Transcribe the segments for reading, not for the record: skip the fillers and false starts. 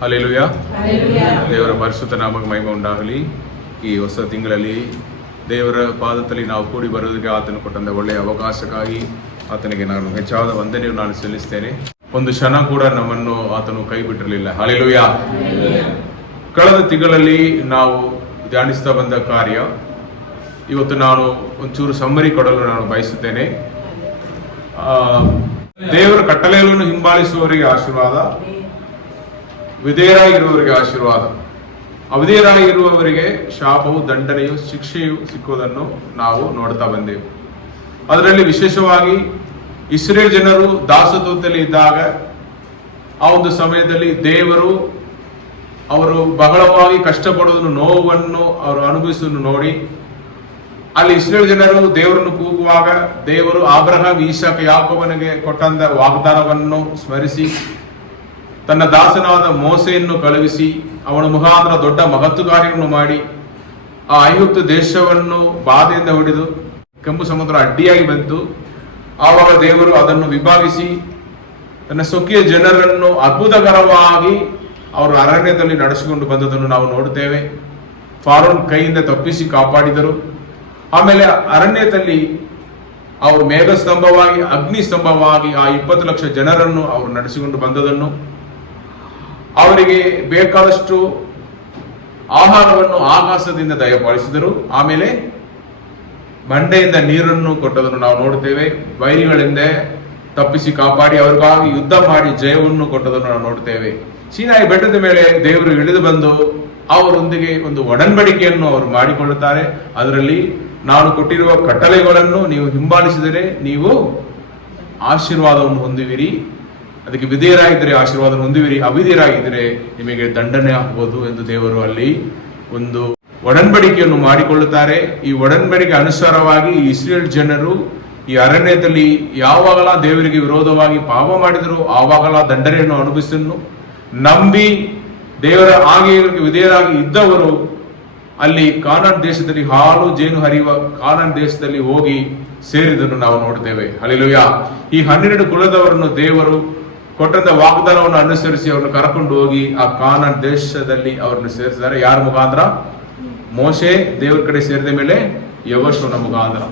Hallelujah. ದೇವರ ಪರಿಶುದ್ಧ ನಾಮಕ್ಕೆ ಮಹಿಮೆ ಉಂಟಾಗಲಿ. ಈ ಹೊಸ ತಿಂಗಳಲ್ಲಿ ದೇವರ ಪಾದದಲ್ಲಿ ನಾವು ಕೂಡಿ ಬರೋದಕ್ಕೆ ಆತನು ಕೊಟ್ಟಂತ ಒಳ್ಳೆಯ ಅವಕಾಶಕ್ಕಾಗಿ ಆತನಿಗೆ ನಾನು ಹೆಚ್ಚಾದ ವಂದನೆಯನ್ನು ನಾನು ಸಲ್ಲಿಸ್ತೇನೆ. ಒಂದು ಕ್ಷಣ ಕೂಡ ನಮ್ಮನ್ನು ಆತನು ಕೈ ಬಿಟ್ಟಿರಲಿಲ್ಲ. ಹಲ್ಲೆಲೂಯಾ. ಕಳೆದ ತಿಂಗಳಲ್ಲಿ ನಾವು ಧ್ಯಾನಿಸ್ತಾ ಬಂದ ಕಾರ್ಯ ಇವತ್ತು ನಾನು ಒಂಚೂರು ಸಮ್ಮರಿ ಕೊಡಲು ನಾನು ಬಯಸುತ್ತೇನೆ. ದೇವರ ಕಟ್ಟಳೆಗಳನ್ನು ಹಿಂಬಾಲಿಸುವವರಿಗೆ ಆಶೀರ್ವಾದ, ವಿಧೇಯರಾಗಿರುವವರಿಗೆ ಆಶೀರ್ವಾದ. ಅವಿಧೇಯರಾಗಿರುವವರಿಗೆ ಶಾಪವು, ದಂಡನೆಯು, ಶಿಕ್ಷೆಯು ಸಿಕ್ಕುವುದನ್ನು ನಾವು ನೋಡ್ತಾ ಬಂದೆವು. ಅದರಲ್ಲಿ ವಿಶೇಷವಾಗಿ ಇಸ್ರೇಲ್ ಜನರು ದಾಸತ್ವದಲ್ಲಿ ಇದ್ದಾಗ ಆ ಒಂದು ಸಮಯದಲ್ಲಿ ದೇವರು ಅವರು ಬಹಳವಾಗಿ ಕಷ್ಟಪಡುವುದನ್ನು, ನೋವನ್ನು ಅವರು ಅನುಭವಿಸುವುದನ್ನು ನೋಡಿ ಅಲ್ಲಿ ಇಸ್ರೇಲ್ ಜನರು ದೇವರನ್ನು ಕೂಗುವಾಗ ದೇವರು ಅಬ್ರಹಾಂ, ಈಸಾಕ, ಯಾಕೋಬನಿಗೆ ಕೊಟ್ಟಂತ ವಾಗ್ದಾನವನ್ನು ಸ್ಮರಿಸಿ ತನ್ನ ದಾಸನಾದ ಮೋಸೆಯನ್ನು ಕಳುಹಿಸಿ ಅವನ ಮುಖಾಂತರ ದೊಡ್ಡ ಮಹತ್ವ ಕಾರ್ಯವನ್ನು ಮಾಡಿ ಆ ಐಗುಪ್ತ ದೇಶವನ್ನು ಬಾಧೆಯಿಂದ ಹೊಡೆದು ಕೆಂಪು ಸಮುದ್ರ ಅಡ್ಡಿಯಾಗಿ ಬಂತು. ಆವಾಗ ದೇವರು ಅದನ್ನು ವಿಭಾಗಿಸಿ ತನ್ನ ಸ್ವಕೀಯ ಜನರನ್ನು ಅದ್ಭುತಕರವಾಗಿ ಅವರು ಅರಣ್ಯದಲ್ಲಿ ನಡೆಸಿಕೊಂಡು ಬಂದದನ್ನು ನಾವು ನೋಡುತ್ತೇವೆ. ಫಾರೋನ್ ಕೈಯಿಂದ ತಪ್ಪಿಸಿ ಕಾಪಾಡಿದರು. ಆಮೇಲೆ ಅರಣ್ಯದಲ್ಲಿ ಅವರು ಮೇಘಸ್ತಂಭವಾಗಿ, ಅಗ್ನಿ ಸ್ತಂಭವಾಗಿ ಆ 20 ಲಕ್ಷ ಜನರನ್ನು ಅವರು ನಡೆಸಿಕೊಂಡು ಬಂದದನ್ನು, ಅವರಿಗೆ ಬೇಕಾದಷ್ಟು ಆಹಾರವನ್ನು ಆಕಾಶದಿಂದ ದಯಪಾಲಿಸಿದರು. ಆಮೇಲೆ ಬಂಡೆಯಿಂದ ನೀರನ್ನು ಕೊಟ್ಟದನ್ನು ನಾವು ನೋಡುತ್ತೇವೆ. ವೈರಿಗಳಿಂದ ತಪ್ಪಿಸಿ ಕಾಪಾಡಿ ಅವರಿಗಾಗಿ ಯುದ್ಧ ಮಾಡಿ ಜಯವನ್ನು ಕೊಟ್ಟದನ್ನು ನಾವು ನೋಡುತ್ತೇವೆ. ಸೀನಾಯಿ ಬೆಟ್ಟದ ಮೇಲೆ ದೇವರು ಇಳಿದು ಬಂದು ಅವರೊಂದಿಗೆ ಒಂದು ಒಡಂಬಡಿಕೆಯನ್ನು ಅವರು ಮಾಡಿಕೊಳ್ಳುತ್ತಾರೆ. ಅದರಲ್ಲಿ ನಾನು ಕೊಟ್ಟಿರುವ ಕಟ್ಟಳೆಗಳನ್ನು ನೀವು ಹಿಂಬಾಲಿಸಿದರೆ ನೀವು ಆಶೀರ್ವಾದವನ್ನು ಹೊಂದುವಿರಿ, ಅದಕ್ಕೆ ವಿಧೇಯರಾಗಿದ್ದರೆ ಆಶೀರ್ವಾದ ಹೊಂದುವಿರಿ, ಅವಿಧೇಯರಾಗಿದ್ದರೆ ನಿಮಗೆ ದಂಡನೆ ಆಗ್ಬೋದು ಎಂದು ದೇವರು ಅಲ್ಲಿ ಒಂದು ಒಡಂಬಡಿಕೆಯನ್ನು ಮಾಡಿಕೊಳ್ಳುತ್ತಾರೆ. ಈ ಒಡಂಬಡಿಕೆ ಅನುಸಾರವಾಗಿ ಇಸ್ರೇಲ್ ಜನರು ಈ ಅರಣ್ಯದಲ್ಲಿ ಯಾವಾಗಲ ದೇವರಿಗೆ ವಿರೋಧವಾಗಿ ಪಾಪ ಮಾಡಿದರು ಆವಾಗಲ ದಂಡನೆಯನ್ನು ಅನುಭವಿಸನ್ನು ನಂಬಿ ದೇವರ ಆಜ್ಞೆಗಳಿಗೆ ವಿಧೇಯರಾಗಿ ಇದ್ದವರು ಅಲ್ಲಿ ಕಾನಾನ್ ದೇಶದಲ್ಲಿ ಹಾಲು ಜೇನು ಹರಿಯುವ ಕಾನಾನ್ ದೇಶದಲ್ಲಿ ಹೋಗಿ ಸೇರಿದನ್ನು ನಾವು ನೋಡುತ್ತೇವೆ. ಹಲ್ಲೆಲೂಯಾ. ಈ 12 ಕುಲದವರನ್ನು ದೇವರು ಕೊಟ್ಟಂತ ವಾಗ್ದಾನವನ್ನು ಅನುಸರಿಸಿ ಅವರನ್ನು ಕರ್ಕೊಂಡು ಹೋಗಿ ಆ ಕಾನಾನ್ ದೇಶದಲ್ಲಿ ಅವರನ್ನು ಸೇರಿಸಿದ್ದಾರೆ. ಯಾರ ಮುಖಾಂತರ? ಮೋಶೆ ದೇವರ ಕಡೆ ಸೇರಿದ ಮೇಲೆ ಯೆಹೋಶುವನ ಮುಖಾಂತರ.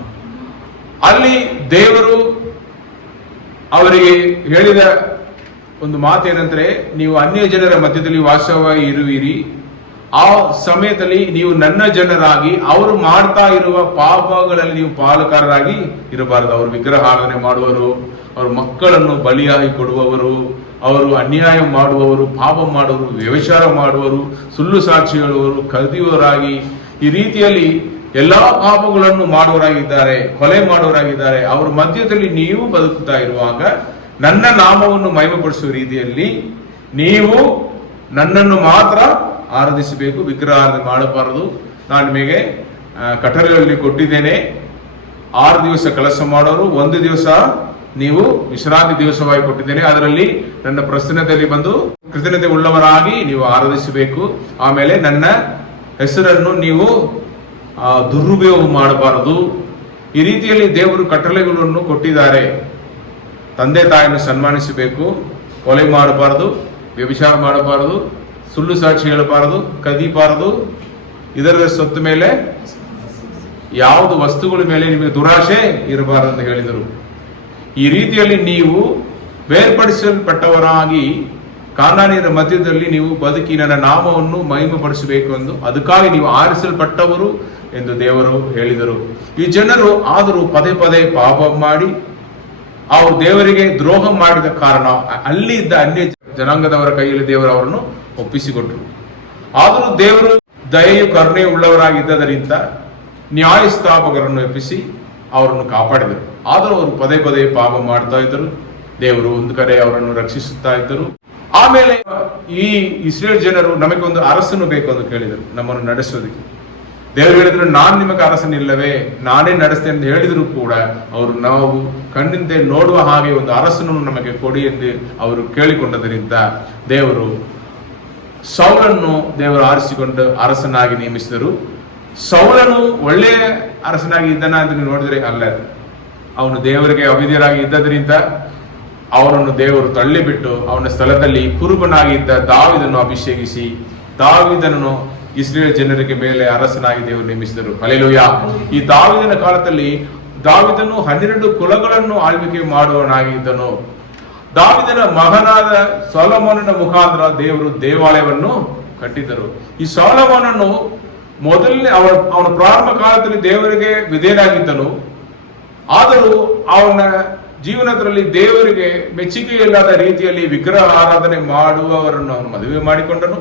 ಅಲ್ಲಿ ದೇವರು ಅವರಿಗೆ ಹೇಳಿದ ಒಂದು ಮಾತೇನೆಂದರೆ, ನೀವು ಅನ್ಯ ಜನರ ಮಧ್ಯದಲ್ಲಿ ವಾಸವಾಗಿ ಇರುವಿರಿ. ಆ ಸಮಯದಲ್ಲಿ ನೀವು ನನ್ನ ಜನರಾಗಿ ಅವರು ಮಾಡ್ತಾ ಇರುವ ಪಾಪಗಳಲ್ಲಿ ನೀವು ಪಾಲುಕಾರರಾಗಿ ಇರಬಾರದು. ಅವರು ವಿಗ್ರಹಾರಾಧನೆ ಮಾಡುವರು, ಅವರ ಮಕ್ಕಳನ್ನು ಬಲಿಯಾಗಿ ಕೊಡುವವರು, ಅವರು ಅನ್ಯಾಯ ಮಾಡುವವರು, ಪಾಪ ಮಾಡುವರು, ವ್ಯಭಿಚಾರ ಮಾಡುವರು, ಸುಳ್ಳು ಸಾಕ್ಷಿ ಹೇಳುವವರು, ಕದಿಯುವವರಾಗಿ ಈ ರೀತಿಯಲ್ಲಿ ಎಲ್ಲಾ ಪಾಪಗಳನ್ನು ಮಾಡುವವರಾಗಿದ್ದಾರೆ, ಕೊಲೆ ಮಾಡುವವರಾಗಿದ್ದಾರೆ. ಅವರ ಮಧ್ಯದಲ್ಲಿ ನೀವು ಬದುಕುತ್ತಾ ಇರುವಾಗ ನನ್ನ ನಾಮವನ್ನು ಮಹಿಮೆಪಡಿಸುವ ರೀತಿಯಲ್ಲಿ ನೀವು ನನ್ನನ್ನು ಮಾತ್ರ ಆರಾಧಿಸಬೇಕು, ವಿಗ್ರಹಾರಾಧನೆ ಮಾಡಬಾರದು. ನಾನು ನಿಮಗೆ ಕಟ್ಟಳೆಗಳಲ್ಲಿ ಕೊಟ್ಟಿದ್ದೇನೆ. 6 ದಿವಸ ಕೆಲಸ ಮಾಡೋರು, 1 ದಿವಸ ನೀವು ವಿಶ್ರಾಂತಿ ದಿವಸವಾಗಿ ಕೊಟ್ಟಿದ್ದೇನೆ. ಅದರಲ್ಲಿ ನನ್ನ ಪ್ರಸನ್ನತೆಯಲ್ಲಿ ಬಂದು ಕೃತಜ್ಞತೆ ಉಳ್ಳವರಾಗಿ ನೀವು ಆರಾಧಿಸಬೇಕು. ಆಮೇಲೆ ನನ್ನ ಹೆಸರನ್ನು ನೀವು ದುರುಪಯೋಗ ಮಾಡಬಾರದು. ಈ ರೀತಿಯಲ್ಲಿ ದೇವರು ಕಟ್ಟಳೆಗಳನ್ನು ಕೊಟ್ಟಿದ್ದಾರೆ. ತಂದೆ ತಾಯಿಯನ್ನು ಸನ್ಮಾನಿಸಬೇಕು, ಕೊಲೆ ಮಾಡಬಾರದು, ವ್ಯಭಿಚಾರ ಮಾಡಬಾರದು, ಸುಳ್ಳು ಸಾಕ್ಷಿ ಹೇಳಬಾರದು, ಕದಿಬಾರದು, ಇದರ ಸೊತ್ತು ಮೇಲೆ ಯಾವುದು ವಸ್ತುಗಳ ಮೇಲೆ ನಿಮಗೆ ದುರಾಶೆ ಇರಬಾರದು ಅಂತ ಹೇಳಿದರು. ಈ ರೀತಿಯಲ್ಲಿ ನೀವು ಬೇರ್ಪಡಿಸಲ್ಪಟ್ಟವರಾಗಿ ಕಾನಾನ್ಯರ ಮಧ್ಯದಲ್ಲಿ ನೀವು ಬದುಕಿ ನನ್ನ ನಾಮವನ್ನು ಮಹಿಮೆಪಡಿಸಬೇಕು ಎಂದು, ಅದಕ್ಕಾಗಿ ನೀವು ಆರಿಸಲ್ಪಟ್ಟವರು ಎಂದು ದೇವರು ಹೇಳಿದರು. ಈ ಜನರು ಆದರೂ ಪದೇ ಪದೇ ಪಾಪ ಮಾಡಿ ಅವರು ದೇವರಿಗೆ ದ್ರೋಹ ಮಾಡಿದ ಕಾರಣ ಅಲ್ಲಿ ಇದ್ದ ಅನ್ಯ ಜನಾಂಗದವರ ಕೈಯಲ್ಲಿ ದೇವರು ಅವರನ್ನು ಒಪ್ಪಿಸಿಕೊಟ್ರು. ಆದರೂ ದೇವರು ದಯೆಯು ಕರುಣೆಯು ಉಳ್ಳವರಾಗಿದ್ದರಿಂದ ನ್ಯಾಯಸ್ಥಾಪಕರನ್ನು ಎಪ್ಪಿಸಿ ಅವರನ್ನು ಕಾಪಾಡಿದರು. ಆದರೂ ಅವರು ಪದೇ ಪದೇ ಪಾಪ ಮಾಡ್ತಾ ಇದ್ದರು. ದೇವರು ಒಂದು ಕಡೆ ಅವರನ್ನು ರಕ್ಷಿಸುತ್ತಾ ಇದ್ದರು. ಆಮೇಲೆ ಈ ಇಸ್ರೇಲ್ ಜನರು ನಮಗೊಂದು ಅರಸನು ಬೇಕು ಅಂತ ಕೇಳಿದರು, ನಮ್ಮನ್ನು ನಡೆಸೋದಕ್ಕೆ. ದೇವರು ಹೇಳಿದ್ರು, ನಾನು ನಿಮಗೆ ಅರಸನಿಲ್ಲವೇ, ನಾನೇ ನಡೆಸ್ತೇನೆ ಅಂತ ಹೇಳಿದ್ರು ಕೂಡ ಅವರು ನಾವು ಕಣ್ಣಿಂದ ನೋಡುವ ಹಾಗೆ ಒಂದು ಅರಸನನ್ನು ನಮಗೆ ಕೊಡಿ ಎಂದು ಅವರು ಕೇಳಿಕೊಂಡದರಿಂದ ದೇವರು ಸೌಲನ್ನು ದೇವರು ಆರಿಸಿಕೊಂಡು ಅರಸನಾಗಿ ನೇಮಿಸಿದರು. ಸೌಲನು ಒಳ್ಳೆಯ ಅರಸನಾಗಿ ಇದ್ದಾನ ಅಂತ ನೀವು ನೋಡಿದ್ರೆ ಅಲ್ಲ. ಅವನು ದೇವರಿಗೆ ಅವಿಧೇಯರಾಗಿ ಇದ್ದದರಿಂದ ಅವನನ್ನು ದೇವರು ತಳ್ಳಿಬಿಟ್ಟು ಅವನ ಸ್ಥಳದಲ್ಲಿ ಕುರುಬನಾಗಿದ್ದ ದಾವೀದನನ್ನು ಅಭಿಷೇಕಿಸಿ ದಾವೀದನನ್ನು ಇಸ್ರೇಲ್ ಜನರಿಗೆ ಮೇಲೆ ಅರಸನಾಗಿ ದೇವರು ನೇಮಿಸಿದರು. ಹಲ್ಲೆಲೂಯ. ಈ ದಾವೀದನ ಕಾಲದಲ್ಲಿ ದಾವೀದನು 12 ಕುಲಗಳನ್ನು ಆಳ್ವಿಕೆ ಮಾಡುವವನಾಗಿದ್ದನು. ದಾವೀದನ ಮಗನಾದ ಸೊಲೊಮೋನನ ಮುಖಾಂತರ ದೇವರು ದೇವಾಲಯವನ್ನು ಕಟ್ಟಿದರು. ಈ ಸೊಲೊಮೋನನು ಮೊದಲನೇ ಅವನ ಪ್ರಾರಂಭ ಕಾಲದಲ್ಲಿ ದೇವರಿಗೆ ವಿಧೇಯನಾಗಿದ್ದನು. ಆದರೂ ಅವನ ಜೀವನದಲ್ಲಿ ದೇವರಿಗೆ ಮೆಚ್ಚುಗೆ ಇಲ್ಲದ ರೀತಿಯಲ್ಲಿ ವಿಗ್ರಹ ಆರಾಧನೆ ಮಾಡುವವರನ್ನು ಅವನು ಮದುವೆ ಮಾಡಿಕೊಂಡನು.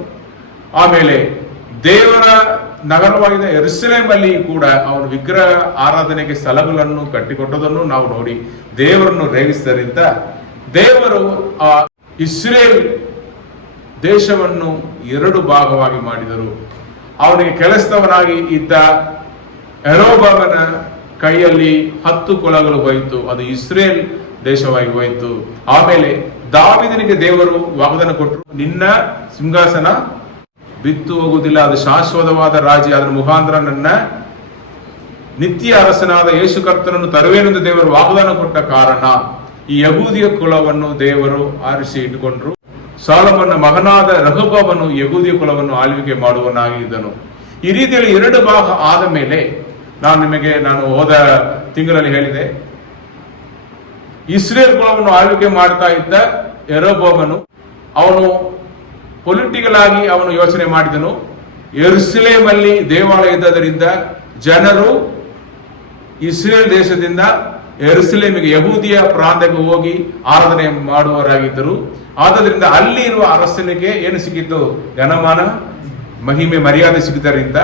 ಆಮೇಲೆ ದೇವರ ನಗರವಾಗಿದ್ದ ಯೆರೂಸಲೇಮ್ ಅಲ್ಲಿ ಕೂಡ ಅವನು ವಿಗ್ರಹ ಆರಾಧನೆಗೆ ಸ್ಥಳಗಳನ್ನು ಕಟ್ಟಿಕೊಟ್ಟದನ್ನು ನಾವು ನೋಡಿ ದೇವರನ್ನು ರೇಗಿಸಿದ್ದರಿಂದ ದೇವರು ಆ ಇಸ್ರೇಲ್ ದೇಶವನ್ನು 2 ಭಾಗವಾಗಿ ಮಾಡಿದರು. ಅವನಿಗೆ ಕೆಲಸದವನಾಗಿ ಇದ್ದ ಯೆರೋಬಾಮನ ಕೈಯಲ್ಲಿ 10 ಕುಲಗಳು ಹೋಯಿತು, ಅದು ಇಸ್ರೇಲ್ ದೇಶವಾಗಿ ಹೋಯಿತು. ಆಮೇಲೆ ದಾವೀದನಿಗೆ ದೇವರು ವಾಗ್ದಾನ ಕೊಟ್ಟರು, ನಿನ್ನ ಸಿಂಹಾಸನ ಬಿತ್ತು ಹೋಗುವುದಿಲ್ಲ, ಅದು ಶಾಶ್ವತವಾದ ರಾಜ್ಯ, ಅದರ ಮುಖಾಂತರ ನನ್ನ ನಿತ್ಯ ಅರಸನಾದ ಯೇಸು ಕರ್ತನನ್ನು ತರುವೇನೆಂದು ದೇವರು ವಾಗ್ದಾನ ಕೊಟ್ಟ ಕಾರಣ ಈ ಯಹೂದಿಯ ಕುಲವನ್ನು ದೇವರು ಆರಿಸಿ ಇಟ್ಟುಕೊಂಡ್ರು. ಸೊಲೊಮೋನನ ಮಗನಾದ ರೆಹಬ್ಬಾಮನು ಯಹೂದಿಯ ಕುಲವನ್ನು ಆಳ್ವಿಕೆ ಮಾಡುವನಾಗಿದ್ದನು. ಈ ರೀತಿಯಲ್ಲಿ 2 ಭಾಗ ಆದ ಮೇಲೆ ನಾನು ಹೋದ ತಿಂಗಳಲ್ಲಿ ಹೇಳಿದೆ, ಇಸ್ರೇಲ್ ಕುಲವನ್ನು ಆಳ್ವಿಕೆ ಮಾಡ್ತಾ ಇದ್ದ ಯೆರೋಬೋಮನು ಅವನು ಪೊಲಿಟಿಕಲ್ ಆಗಿ ಅವನು ಯೋಚನೆ ಮಾಡಿದನು. ಯೆರೂಸಲೇಮ್ ಅಲ್ಲಿ ದೇವಾಲಯ ಇದ್ದದರಿಂದ ಜನರು ಇಸ್ರೇಲ್ ದೇಶದಿಂದ ಯೆರೂಸಲೇಮಿಗೆ ಯಹೂದಿಯ ಪ್ರಾಂತ್ಯಕ್ಕೆ ಹೋಗಿ ಆರಾಧನೆ ಮಾಡುವವರಾಗಿದ್ದರು. ಆದ್ದರಿಂದ ಅಲ್ಲಿ ಇರುವ ಅರಸನಿಗೆ ಏನು ಸಿಕ್ಕಿತ್ತು? ಘನಮಾನ, ಮಹಿಮೆ, ಮರ್ಯಾದೆ ಸಿಗುವುದರಿಂದ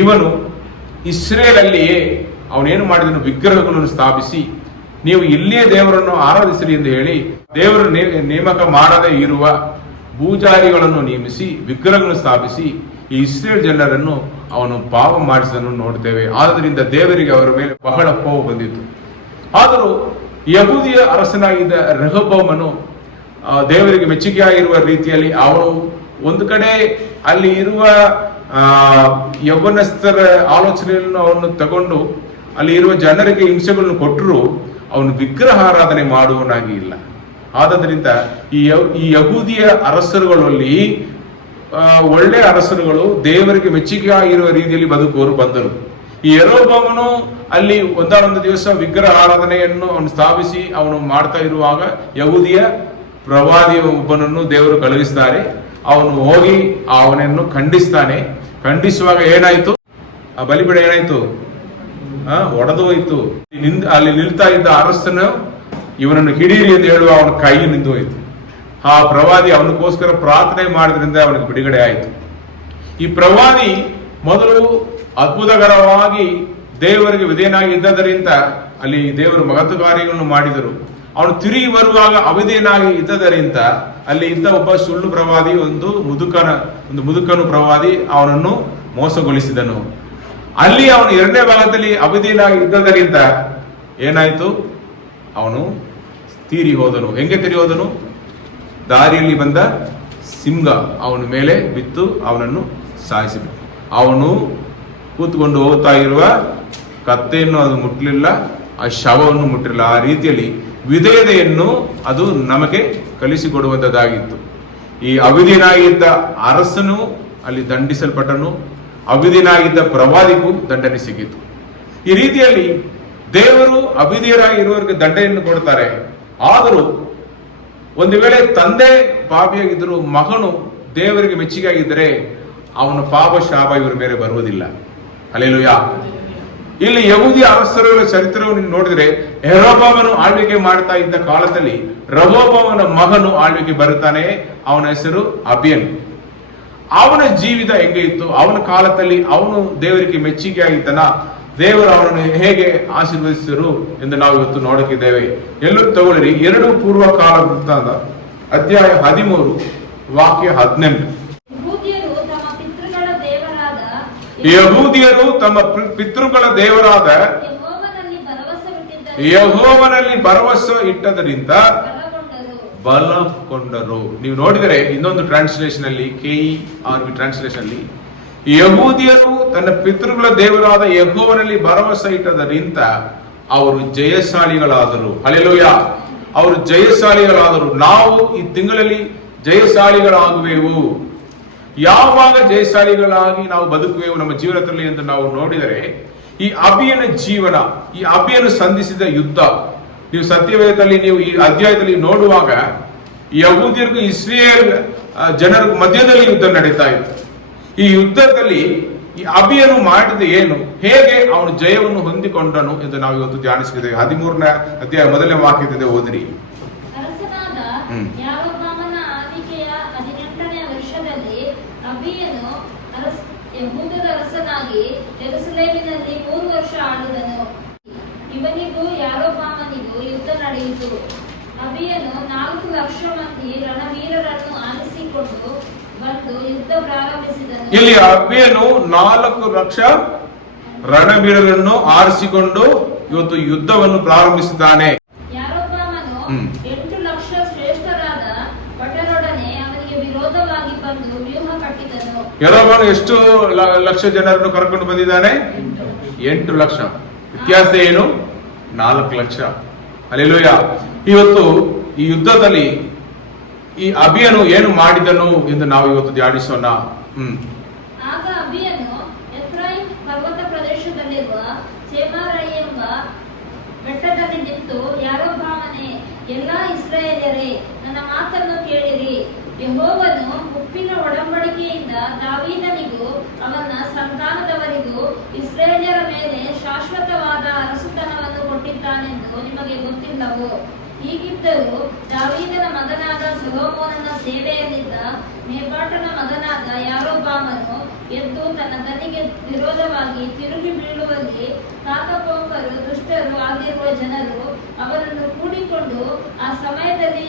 ಇವನು ಇಸ್ರೇಲ್ ಅಲ್ಲಿಯೇ ಅವನೇನು ಮಾಡಿದನು? ವಿಗ್ರಹಗಳನ್ನು ಸ್ಥಾಪಿಸಿ ನೀವು ಇಲ್ಲಿಯೇ ದೇವರನ್ನು ಆರಾಧಿಸಿರಿ ಎಂದು ಹೇಳಿ ದೇವರು ನೇಮಕ ಮಾಡದೇ ಇರುವ ಪೂಜಾರಿಗಳನ್ನು ನೇಮಿಸಿ ವಿಗ್ರಹಗಳನ್ನು ಸ್ಥಾಪಿಸಿ ಈ ಇಸ್ರೇಲ್ ಜನರನ್ನು ಅವನು ಪಾಪ ಮಾಡಿಸನ್ನು ನೋಡ್ತೇವೆ. ಆದ್ದರಿಂದ ದೇವರಿಗೆ ಅವರ ಮೇಲೆ ಬಹಳ ಕೋಪ ಬಂದಿತ್ತು. ಆದರೂ ಯಹೂದಿಯ ಅರಸನಾಗಿದ್ದ ರೆಹಬ್ಬಾಮನು ದೇವರಿಗೆ ಮೆಚ್ಚುಗೆಯಾಗಿರುವ ರೀತಿಯಲ್ಲಿ ಅವನು ಒಂದು ಕಡೆ ಅಲ್ಲಿ ಇರುವ ಯೌವನಸ್ಥರ ಆಲೋಚನೆಯನ್ನು ಅವನು ತಗೊಂಡು ಅಲ್ಲಿ ಇರುವ ಜನರಿಗೆ ಹಿಂಸೆಗಳನ್ನು ಕೊಟ್ಟರು, ಅವನು ವಿಗ್ರಹ ಆರಾಧನೆ ಮಾಡುವನಾಗಿ ಇಲ್ಲ. ಆದ್ದರಿಂದ ಈ ಯಹೂದಿಯ ಅರಸರುಗಳಲ್ಲಿ ಒಳ್ಳೆಯ ಅರಸರುಗಳು ದೇವರಿಗೆ ಮೆಚ್ಚುಗೆಯಾಗಿರುವ ರೀತಿಯಲ್ಲಿ ಬದುಕುವರು ಬಂದರು. ಈ ಯೆರೋಬೋಮನು ಅಲ್ಲಿ ಒಂದಾನೊಂದು ದಿವಸ ವಿಗ್ರಹ ಆರಾಧನೆಯನ್ನು ಅವನು ಸ್ಥಾಪಿಸಿ ಅವನು ಮಾಡ್ತಾ ಇರುವಾಗ ಯಹೂದಿಯ ಪ್ರವಾದಿ ಒಬ್ಬನನ್ನು ದೇವರು ಕಳುಹಿಸ್ತಾರೆ. ಅವನು ಹೋಗಿ ಅವನನ್ನು ಖಂಡಿಸ್ತಾನೆ. ಖಂಡಿಸುವಾಗ ಏನಾಯ್ತು? ಆ ಬಲಿಪೀಠ ಏನಾಯ್ತು? ಒಡೆದು ಹೋಯ್ತು. ಅಲ್ಲಿ ನಿಲ್ತಾ ಇದ್ದ ಅರಸನು ಇವನನ್ನು ಹಿಡೀರಿ ಎಂದು ಹೇಳುವ ಅವನ ಕೈ ನಿಂದು ಹೋಯ್ತು. ಆ ಪ್ರವಾದಿ ಅವನಿಗೋಸ್ಕರ ಪ್ರಾರ್ಥನೆ ಮಾಡಿದ್ರಿಂದ ಅವನಿಗೆ ಬಿಡುಗಡೆ ಆಯಿತು. ಈ ಪ್ರವಾದಿ ಮೊದಲು ಅದ್ಭುತಕರವಾಗಿ ದೇವರಿಗೆ ವಿಧೇಯನಾಗಿ ಇದ್ದದರಿಂದ ಅಲ್ಲಿ ದೇವರು ಮಹತ್ವ ಕಾರ್ಯಗಳನ್ನು ಮಾಡಿದರು. ಅವನು ತಿರುಗಿ ಬರುವಾಗ ಅವಿಧೇಯನಾಗಿ ಇದ್ದದರಿಂದ ಅಲ್ಲಿ ಇದ್ದ ಒಬ್ಬ ಸುಳ್ಳು ಪ್ರವಾದಿ, ಒಂದು ಮುದುಕನು ಪ್ರವಾದಿ ಅವನನ್ನು ಮೋಸಗೊಳಿಸಿದನು. ಅಲ್ಲಿ ಅವನು 2ನೇ ಭಾಗದಲ್ಲಿ ಅವಿಧೇಯನಾಗಿ ಇದ್ದದರಿಂದ ಏನಾಯ್ತು? ಅವನು ತೀರಿ ಹೋದನು. ಹೆಂಗೆ ತೀರಿ ಹೋದನು? ದಾರಿಯಲ್ಲಿ ಬಂದ ಸಿಂಹ ಅವನ ಮೇಲೆ ಬಿತ್ತು ಅವನನ್ನು ಸಾಯಿಸಿಬಿಟ್ಟು. ಅವನು ಕೂತ್ಕೊಂಡು ಹೋಗ್ತಾ ಇರುವ ಕತ್ತೆಯನ್ನು ಅದು ಮುಟ್ಟಲಿಲ್ಲ, ಆ ಶವವನ್ನು ಮುಟ್ಟಿರಲಿಲ್ಲ. ಆ ರೀತಿಯಲ್ಲಿ ವಿಧೇಯತೆಯನ್ನು ಅದು ನಮಗೆ ಕಲಿಸಿಕೊಡುವಂಥದ್ದಾಗಿತ್ತು. ಈ ಅವಿಧೇಯನಾಗಿದ್ದ ಅರಸನು ಅಲ್ಲಿ ದಂಡಿಸಲ್ಪಟ್ಟನು, ಅವಿಧೇಯನಾಗಿದ್ದ ಪ್ರವಾದಿಗೂ ದಂಡನೆ ಸಿಕ್ಕಿತು. ಈ ರೀತಿಯಲ್ಲಿ ದೇವರು ಅವಿಧೇಯರಾಗಿರುವವರಿಗೆ ದಂಡನೆಯನ್ನು ಕೊಡ್ತಾರೆ. ಆದರೂ ಒಂದು ವೇಳೆ ತಂದೆ ಪಾಪಿಯಾಗಿದ್ದರೂ ಮಗನು ದೇವರಿಗೆ ಮೆಚ್ಚುಗೆಯಾಗಿದ್ದರೆ ಅವನ ಪಾಪ ಶಾಪ ಇವರ ಮೇಲೆ ಬರುವುದಿಲ್ಲ. ಹಲ್ಲೆಲೂಯಾ. ಇಲ್ಲಿ ಯಹೂದಿ ಅರಸರುಗಳ ಚರಿತ್ರೆಯನ್ನು ನೋಡಿದರೆ ಯೆರೋಬೋಮನು ಆಳ್ವಿಕೆ ಮಾಡ್ತಾ ಇದ್ದ ಕಾಲದಲ್ಲಿ ರೆಹಬ್ಬಾಮನ ಮಗನು ಆಳ್ವಿಕೆ ಬರುತ್ತಾನೆ. ಅವನ ಹೆಸರು ಅಬಿಯನ್. ಅವನ ಜೀವಿತ ಹೆಂಗೆ ಇತ್ತು? ಅವನ ಕಾಲದಲ್ಲಿ ಅವನು ದೇವರಿಗೆ ಮೆಚ್ಚುಗೆಯಾಗಿದ್ದನ, ದೇವರು ಅವನನ್ನು ಹೇಗೆ ಆಶೀರ್ವದಿಸಿದರು ಎಂದು ನಾವು ಇವತ್ತು ನೋಡುತ್ತಿದ್ದೇವೆ. ಎಲ್ಲರೂ ತಗೊಳ್ಳಿರಿ, 2 ಪೂರ್ವ ಕಾಲ ವೃತ್ತಾಂತ ಅಧ್ಯಾಯ 13 ವಾಕ್ಯ 18. ಯಹೂದಿಯರು ತಮ್ಮ ಪಿತೃಗಳ ದೇವರಾದ ಯೆಹೋವನಲ್ಲಿ ಭರವಸೆ ಇಟ್ಟದರಿಂದ ಬಲಗೊಂಡರು. ನೀವು ನೋಡಿದರೆ ಇನ್ನೊಂದು ಟ್ರಾನ್ಸ್ಲೇಷನ್ ಅಲ್ಲಿ, KERV ಟ್ರಾನ್ಸ್ಲೇಷನ್ ಅಲ್ಲಿ, ಯಹೂದಿಯರು ತನ್ನ ಪಿತೃಗಳ ದೇವರಾದ ಯೆಹೋವನಲ್ಲಿ ಭರವಸೆ ಇಟ್ಟದರಿಂದ ಅವರು ಜಯಶಾಲಿಗಳಾದರು. ಹಲ್ಲೆಲೂಯಾ. ಅವರು ಜಯಶಾಲಿಗಳಾದರು. ನಾವು ಈ ತಿಂಗಳಲ್ಲಿ ಜಯಶಾಲಿಗಳಾಗುವೆವು. ಯಾವಾಗ ಜಯಶಾಲಿಗಳಾಗಿ ನಾವು ಬದುಕುವೆವು ನಮ್ಮ ಜೀವನದಲ್ಲಿ ಎಂದು ನಾವು ನೋಡಿದರೆ, ಈ ಅಬಿಯನ ಜೀವನ, ಈ ಅಬಿಯನ್ನು ಸಂಧಿಸಿದ ಯುದ್ಧ, ನೀವು ಸತ್ಯವೇದದಲ್ಲಿ ನೀವು ಈ ಅಧ್ಯಾಯದಲ್ಲಿ ನೋಡುವಾಗ ಯಹೂದ್ಯರಿಗೂ ಇಸ್ರೇಲ್ ಜನರಿಗೂ ಮಧ್ಯದಲ್ಲಿ ಯುದ್ಧ ನಡೀತಾ ಇತ್ತು. ಈ ಯುದ್ಧದಲ್ಲಿ ಈ ಅಬಿಯನ್ನು ಮಾಡಿದ ಏನು, ಹೇಗೆ ಅವನು ಜಯವನ್ನು ಹೊಂದಿಕೊಂಡನು ಎಂದು ನಾವು ಇವತ್ತು ಧ್ಯಾನಿಸಿದ್ದೇವೆ. 13ನೇ ಅಧ್ಯಾಯ 1ನೇ ವಾಕ್ಯದಿಂದ ಓದಿರಿ. ಯಾರೊಬ್ಬಾಮನ ಆಳ್ವಿಕೆಯ 18ನೇ ವರ್ಷದಲ್ಲಿ ಅಬಿಯನು ಯೆಹೂದದ ಅರಸನಾಗಿ ಯೆರೂಸಲೇಮಿನಲ್ಲಿ 3 ವರ್ಷ ಆಳಿದನು. ಇವನಿಗೂ ಯಾರೊಬ್ಬಾಮನಿಗೂ ಯುದ್ಧ ನಡೆಯಿತು. ಅಬಿಯನು 4 ಲಕ್ಷ ಮಂದಿ ರಣವೀರರನ್ನು ಆರಿಸಿಕೊಂಡು ಬಂದು ಯುದ್ಧ ಪ್ರಾರಂಭಿಸಿದನು. ಇಲ್ಲಿ ಅಬಿಯನು 4 ಲಕ್ಷ ರಣವೀರರನ್ನು ಆರಿಸಿಕೊಂಡು ಇವತ್ತು ಯುದ್ಧವನ್ನು ಪ್ರಾರಂಭಿಸಿದ್ದಾನೆ. ಯಾರೊಬ್ಬಾಮನು 8 ಲಕ್ಷ ಶ್ರೇಷ್ಠರಾದ ಭಟರೊಡನೆ ಅವನಿಗೆ ವಿರೋಧವಾಗಿ ಬಂದು ವ್ಯೂಹ ಕಟ್ಟಿದನು. ಯಾರೊಬ್ಬನು ಎಷ್ಟು ಲಕ್ಷ ಜನರನ್ನು ಕರ್ಕೊಂಡು ಬಂದಿದ್ದಾನೆ? 8 ಲಕ್ಷ. ವ್ಯತ್ಯಾಸ ಏನು? 4 ಲಕ್ಷ. ಹಲ್ಲೆಲೂಯ. ಇವತ್ತು ಈ ಯುದ್ಧದಲ್ಲಿ ಈ ಅಬಿಯನು ಏನು ಮಾಡಿದನು ಎಂದು ನಾವು ಇವತ್ತು ಧ್ಯಾನಿಸೋಣ. ಆಗ ಅಬಿಯನು ಎಫ್ರಾಯಿಮ್ ಪರ್ವತ ಪ್ರದೇಶದಲ್ಲಿರುವ ಚೆಮಾರೈ ಎಂಬ ಬೆಟ್ಟದಲ್ಲಿ ನಿಂತು, ಯಾರೊಬ್ಬಾಮನೇ, ಎಲ್ಲಾ ಇಸ್ರಾಯೇಲ್ಯರೇ, ನನ್ನ ಮಾತನ್ನು ಕೇಳಿರಿ. ಯೆಹೋವನು ಉಪ್ಪಿನ ಒಡಂಬಡಿಕೆಯಿಂದ ದಾವೀದನಿಗೂ ಅವನ ಸಂತಾನದವರಿಗೂ ಇಸ್ರಾಯೇಲ್ಯರ ಮೇಲೆ ಶಾಶ್ವತವಾದ ಅರಸುತನವನ್ನು ಕೊಟ್ಟಿದ್ದಾನೆಂದು ನಿಮಗೆ ಗೊತ್ತಿಲ್ಲವೋ? ಹೀಗಿದ್ದರೂ ದಾವೀದನ ಮಗನಾದ ಸೊಲೊಮೋನನ ಸೇವೆಯಲ್ಲಿದ್ದ ನೇಬಾಟನ ಮಗನಾದ ಯಾರೊಬ್ಬಾಮನು ಎದ್ದು ತನ್ನ ತನಿಗೆ ವಿರೋಧವಾಗಿ ತಿರುಗಿ ಬೀಳುವಲ್ಲಿ ಕಾಕಪೋಕರು ದುಷ್ಟರು ಆಗಿರುವ ಜನರು ಅವರನ್ನು ಕೂಡಿಕೊಂಡು, ಆ ಸಮಯದಲ್ಲಿ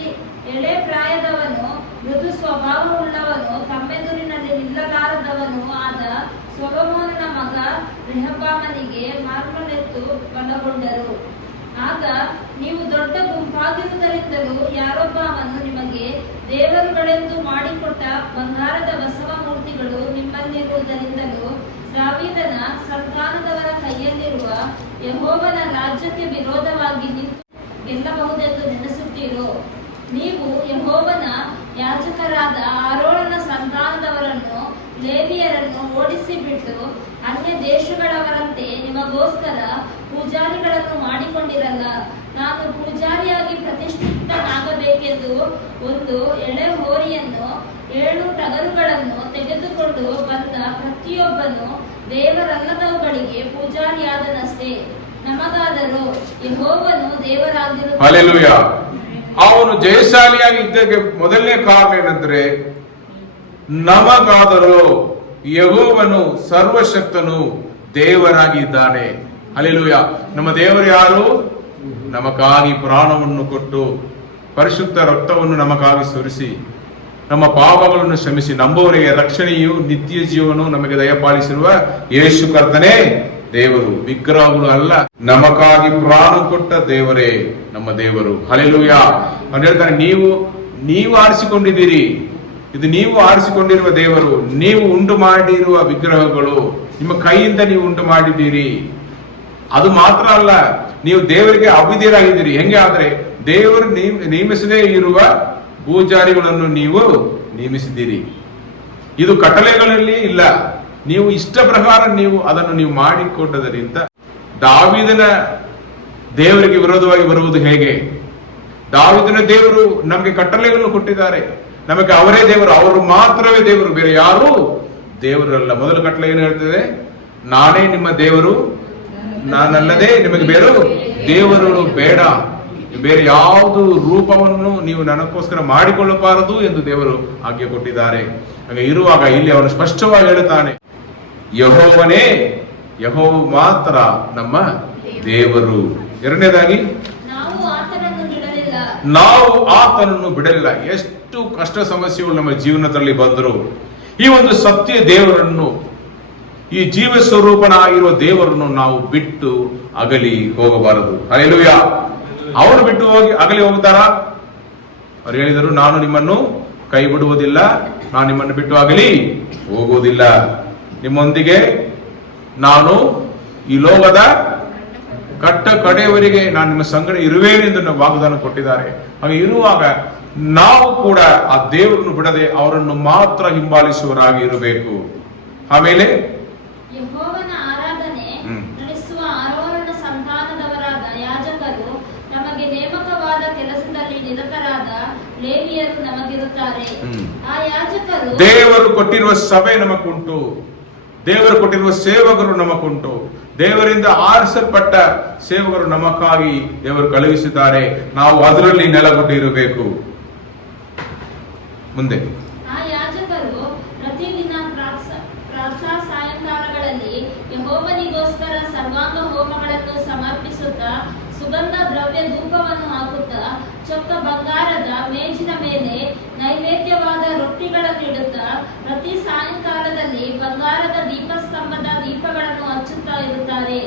ಎಳೆ ಪ್ರಾಯದವನು, ಮೃದು ಸ್ವಭಾವವುಳ್ಳವನು, ತಮ್ಮೆದುರಿನಲ್ಲಿ ನಿಲ್ಲಲಾರದವನು ಆದ ಸೊಲೊಮೋನನ ಮಗ ರೆಹಬ್ಬಾಮನಿಗೆ ಮಾರ್ಗನೆತ್ತು ಬಲಗೊಂಡರು. ಆಗ ನೀವು ದೊಡ್ಡ ಗುಂಪಾಗಿರುವುದರಿಂದಲೂ ಯಾರೊಬ್ಬಾಮನು ನಿಮಗೆ ದೇವರುಗಳೆಂದು ಮಾಡಿಕೊಟ್ಟ ಬಂಗಾರದ ಬಸವ ಮೂರ್ತಿಗಳು ನಿಮ್ಮಲ್ಲಿರುವುದರಿಂದಲೂ ದಾವೀದನ ಸಂತಾನದವರ ಕೈಯಲ್ಲಿರುವ ಯೆಹೋವನ ರಾಜ್ಯಕ್ಕೆ ವಿರೋಧವಾಗಿ ನಿಂತು ಗೆಲ್ಲಬಹುದೆಂದು ನೆನೆಸುತ್ತೀರೋ? ನೀವು ಯೆಹೋವನ ಯಾಜಕರಾದ ಆರೋನನ ಸಂತಾನದವರನ್ನು, ಲೇವಿಯರನ್ನು ಓಡಿಸಿ ಬಿಟ್ಟು ಅನ್ಯ ದೇಶಗಳವರಂತೆ ನಿಮಗೋಸ್ಕರ ಪೂಜಾರಿಗಳನ್ನು ಮಾಡಿಕೊಂಡಿರಲ್ಲ. ನಾನು ಪೂಜಾರಿಯಾಗಿ ಪ್ರತಿಷ್ಠಿತನಾಗಬೇಕೆಂದು ಒಂದು ಎಳೆ ಹೋರಿಯನ್ನು 7 ಟಗರುಗಳನ್ನು ತೆಗೆದುಕೊಂಡು ಬಂದ ಪ್ರತಿಯೊಬ್ಬನು ದೇವರಲ್ಲದವುಗಳಿಗೆ ಪೂಜಾರಿಯಾದನಷ್ಟೇ. ನಮಗಾದರೂ ಯೆಹೋವನು ದೇವರಾಗಿರುತ್ತಾನೆ. ಹಲ್ಲೆಲೂಯ. ಅವನು ಜಯಶಾಲಿಯಾಗಿ ಇದ್ದಕ್ಕೆ ಮೊದಲನೇ ಕಾರಣ ಏನಂದ್ರೆ, ನಮಗಾದರೂ ಯೆಹೋವನು ಸರ್ವಶಕ್ತನು ದೇವರಾಗಿ ಇದ್ದಾನೆ. ಹಲ್ಲೆಲೂಯ. ನಮ್ಮ ದೇವರು ಯಾರು? ನಮಗಾಗಿ ಪ್ರಾಣವನ್ನು ಕೊಟ್ಟು ಪರಿಶುದ್ಧ ರಕ್ತವನ್ನು ನಮಗಾಗಿ ಸುರಿಸಿ ನಮ್ಮ ಪಾಪಗಳನ್ನು ಕ್ಷಮಿಸಿ ನಂಬುವವರಿಗೆ ರಕ್ಷಣೆಯು ನಿತ್ಯ ಜೀವನು ನಮಗೆ ದಯಪಾಲಿಸಿರುವ ಯೇಸು ಕರ್ತನೇ ದೇವರು, ವಿಗ್ರಹಗಳು ಅಲ್ಲ. ನಮಗಾಗಿ ಪ್ರಾಣ ಕೊಟ್ಟ ದೇವರೇ ನಮ್ಮ ದೇವರು. ಹಲ್ಲೆಲೂಯ. ಅವನು ಹೇಳ್ತಾನೆ, ನೀವು ಆರಿಸಿಕೊಂಡಿದ್ದೀರಿ, ಇದು ನೀವು ಆರಿಸಿಕೊಂಡಿರುವ ದೇವರು. ನೀವು ಉಂಟು ಮಾಡಿರುವ ವಿಗ್ರಹಗಳು ನಿಮ್ಮ ಕೈಯಿಂದ ನೀವು ಉಂಟು ಮಾಡಿದ್ದೀರಿ. ಅದು ಮಾತ್ರ ಅಲ್ಲ, ನೀವು ದೇವರಿಗೆ ಅವಿಧೇಯರಾಗಿದ್ದೀರಿ. ಹೆಂಗೆ ಆದ್ರೆ ದೇವರು ನೇಮಿಸದೇ ಇರುವ ಪೂಜಾರಿಗಳನ್ನು ನೀವು ನೇಮಿಸಿದ್ದೀರಿ. ಇದು ಕಟ್ಟಳೆಗಳಲ್ಲಿ ಇಲ್ಲ, ನೀವು ಇಷ್ಟ ಪ್ರಕಾರ ನೀವು ಅದನ್ನು ನೀವು ಮಾಡಿಕೊಟ್ಟದರಿಂದ. ದಾವೀದನ ದೇವರಿಗೆ ವಿರೋಧವಾಗಿ ಬರುವುದು ಹೇಗೆ? ದಾವೀದನ ದೇವರು ನಮಗೆ ಕಟ್ಟಳೆಗಳನ್ನು ಕೊಟ್ಟಿದ್ದಾರೆ, ನಮಗೆ ಅವರೇ ದೇವರು, ಅವರು ಮಾತ್ರವೇ ದೇವರು, ಬೇರೆ ಯಾರು ದೇವರಲ್ಲ. ಮೊದಲ ಕಟ್ಟಳೆ ಏನು ಹೇಳ್ತದೆ? ನಾನೇ ನಿಮ್ಮ ದೇವರು, ನಾನಲ್ಲದೆ ನಿಮಗೆ ಬೇರೆ ದೇವರುಗಳು ಬೇಡ, ಬೇರೆ ಯಾವುದು ರೂಪವನ್ನು ನೀವು ನನಗೋಸ್ಕರ ಮಾಡಿಕೊಳ್ಳಬಾರದು ಎಂದು ದೇವರು ಆಜ್ಞೆ ಕೊಟ್ಟಿದ್ದಾರೆ. ಹಾಗೆ ಇರುವಾಗ ಇಲ್ಲಿ ಅವನು ಸ್ಪಷ್ಟವಾಗಿ ಹೇಳುತ್ತಾನೆ, ಯೆಹೋವನೇ, ಯೆಹೋವ ಮಾತ್ರ ನಮ್ಮ ದೇವರು. ಎರಡನೇದಾಗಿ ನಾವು ಆತನನ್ನು ಬಿಡಲಿಲ್ಲ. ಎಷ್ಟು ಕಷ್ಟ ಸಮಸ್ಯೆಗಳು ನಮ್ಮ ಜೀವನದಲ್ಲಿ ಬಂದರು, ಈ ಒಂದು ಸತ್ಯ ದೇವರನ್ನು, ಈ ಜೀವ ಸ್ವರೂಪನಾಗಿರುವ ದೇವರನ್ನು ನಾವು ಬಿಟ್ಟು ಅಗಲಿ ಹೋಗಬಾರದು. ಹಲ್ಲೆಲೂಯ. ಅವರು ಬಿಟ್ಟು ಅಗಲಿ ಹೋಗ್ತಾರ? ಅವ್ರು ಹೇಳಿದರು, ನಾನು ನಿಮ್ಮನ್ನು ಕೈ ಬಿಡುವುದಿಲ್ಲ, ನಾನು ನಿಮ್ಮನ್ನು ಬಿಟ್ಟು ಅಗಲಿ ಹೋಗುವುದಿಲ್ಲ, ನಿಮ್ಮೊಂದಿಗೆ ನಾನು ಈ ಲೋಕದ ಕಡೆಯವರೆಗೆ ನಾನು ನಿಮ್ಮ ಸಂಗಡ ಇರುವೇನೆಂದು ವಾಗ್ದಾನ ಕೊಟ್ಟಿದ್ದಾರೆ. ಹಾಗೆ ಇರುವಾಗ ನಾವು ಕೂಡ ಆ ದೇವರನ್ನು ಬಿಡದೆ ಅವರನ್ನು ಮಾತ್ರ ಹಿಂಬಾಲಿಸುವರಾಗಿ ಇರಬೇಕು. ಆಮೇಲೆ ಯೆಹೋವನ ಆರಾಧನೆ ನಡೆಸುವ ಆರೋನನ ಸಂತಾನದವರಾದ ಯಾಜಕರು, ನಮಗೆ ನೇಮಕವಾದ ಕೆಲಸದಲ್ಲಿ ನಿರತರಾದ ಲೇವಿಯರು ನಮಗಿರುತ್ತಾರೆ. ಆ ಯಾಜಕರು, ದೇವರು ಕೊಟ್ಟಿರುವ ಸಭೆ ನಮಗುಂಟು, ದೇವರು ಕೊಟ್ಟಿರುವ ಸೇವಕರು ನಮಗುಂಟು, ದೇವರಿಂದ ಆರಿಸಲ್ಪಟ್ಟ ಸೇವಕರು ನಮಗಾಗಿ ದೇವರು ಕಳುಹಿಸಿದ್ದಾರೆ. ನಾವು ಅದರಲ್ಲಿ ನೆಲೆಗೊಟ್ಟಿರಬೇಕು. ಮುಂದೆ ಆ ಯಾಜಕರು ಪ್ರತಿದಿನ ಪ್ರಾತಃ ಸಾಯಂಕಾಲಗಳಲ್ಲಿ ಯೆಹೋವನಿಗೋಸ್ಕರ ಸರ್ವಾಂಗ ಹೋಮಗಳನ್ನು ಸಮರ್ಪಿಸುತ್ತಾ ಸುಗಂಧ ದ್ರವ್ಯ ಧೂಪವನ್ನು ಹಾಕುತ್ತಾ ಚೊಕ್ಕ ಬಂಗಾರದ ಮೇಜಿನ ಮೇಲೆ ನೈವೇದ್ಯವಾದ ರೊಟ್ಟಿಗಳನ್ನು ಇಡುತ್ತಾ ಪ್ರತಿ ಸಾಯಂಕಾಲದಲ್ಲಿ ಬಂಗಾರದ ದೀಪಸ್ತಂಭದ ದೀಪಗಳನ್ನು ಹಚ್ಚುತ್ತಾ ಇರುತ್ತಾರೆ.